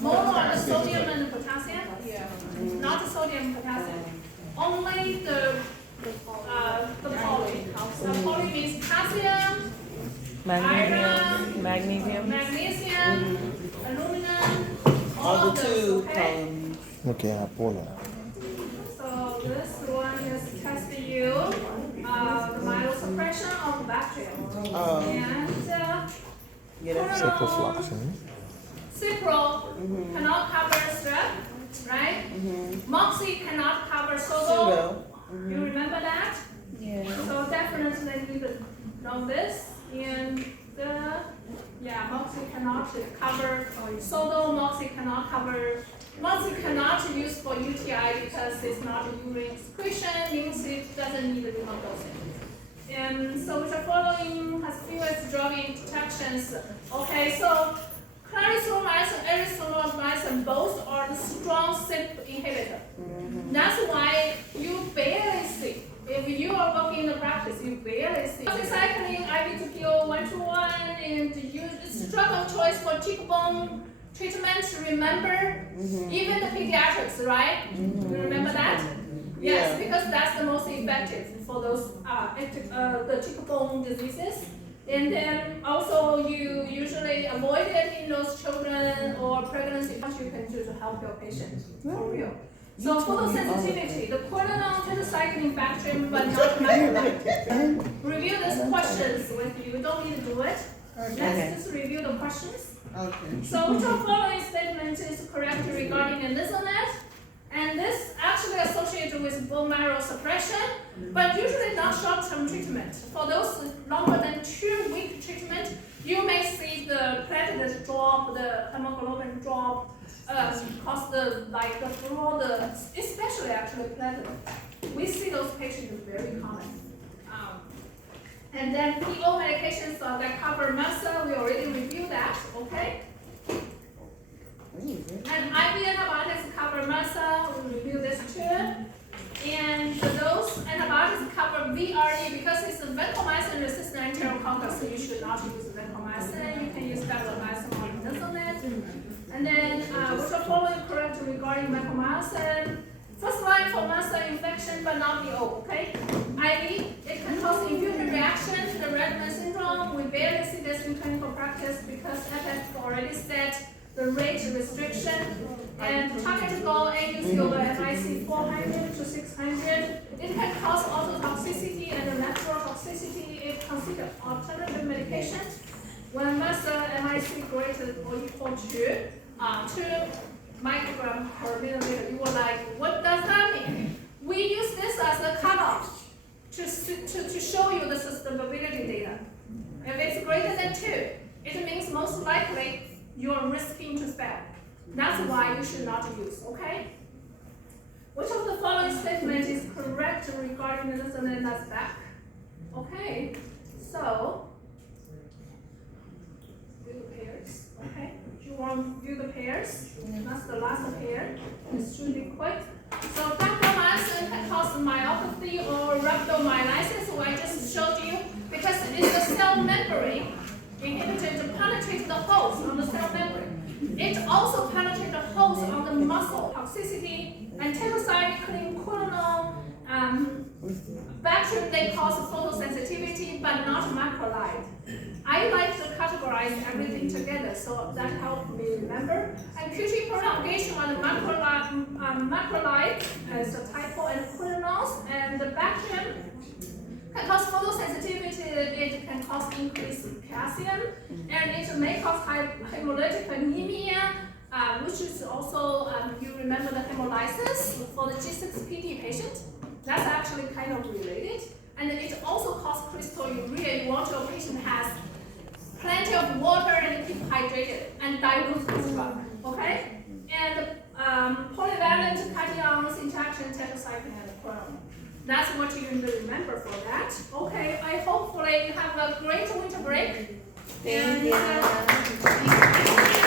Mono are the sodium and potassium. Yeah. Not the sodium and potassium. Only the poly. The poly means calcium, Magnesium, magnesium. magnesium, aluminum, all All of the those. two Okay. columns. Okay, Apollo. So this one is test you the myelosuppression of bacteria. And Get it? Ciprofloxacin. Cipro cannot cover strep, right? Moxie cannot cover sodo. Pseudo. You remember that? Yeah. So definitely need to know this. And Moxie cannot cover sodo. Moxie cannot use for UTI because it's not urine excretion, means it doesn't need renal dosing. And so the following has fewest drug interactions. Okay, so clarithromycin, erythromycin, both are the strong CYP inhibitor. That's why you barely see. If you are working in the practice, you barely see. Doxycycline, IV2PO 121, and it's drug of choice for cheekbone treatment. Remember, even the pediatrics, right? You remember that? Yes, because that's the most effective for those the cheekbone diseases. And then also you usually avoid it in those children or pregnancy. What you can do to help your patient for real. So photosensitivity, the cortisol tetracycline bacterium, but not microlide. Review these questions with you. You don't need to do it. Let's just review the questions. Okay. So which of following statement is correct regarding enlisament? And this actually associated with bone marrow suppression, but usually not short-term treatment. For those longer than 2-week treatment, you may see the platelet drop, the hemoglobin drop, cause the flow, especially actually platelet. We see those patients very common. And then PO medications that cover muscle, we already reviewed that, okay? And IV antibiotics cover muscle, we review this too. And those antibiotics cover VRE because it's a vancomycin resistant enterococcus, so you should not use vancomycin. You can use vancomycin or midazolam. And then which are following correct regarding vancomycin? First line for muscle infection, but not VO, okay? IV, it can cause infusion reaction, the Redmond syndrome. We barely see this in clinical practice because FF already said the rate restriction. And target goal AUC over MIC 400 to 600. It can cause autotoxicity and nephrotoxicity if considered alternative medications. When muscle MIC greater or equal to 2 microgram per milliliter, you were like, what does that mean? We use this as a cutoff to show you the sustainability data. If it's greater than 2, it means most likely you are risking to fail. That's why you should not use, okay? Which of the following statement is correct regarding the listener that's back? Okay, so, view the pairs, okay? You want to view the pairs? That's the last pair. It's really quick. So vancomycin can cause myopathy or rhabdomyolysis, so I just showed you, because it's a cell membrane inhibited to penetrate the holes on the cell membrane. It also penetrates the holes on the muscle. Toxicity and tetracycline quinol bacteria, they cause photosensitivity but not macrolide. I like to categorize everything together, so that helps me remember. And QT prolongation on the macrolide is a typo and quinols, and the bacterium can cause photosensitivity, it can cause increased calcium, and it may cause hemolytic anemia, which is also, you remember the hemolysis for the G6PD patient. That's actually kind of related. And it also causes crystalluria. You want your patient has plenty of water and keep hydrated and dilute this drug. Okay? And polyvalent cations, interaction, tetracycline, and chrome. That's what you need to remember for that. Okay, I hopefully you have a great winter break. Thank And, you.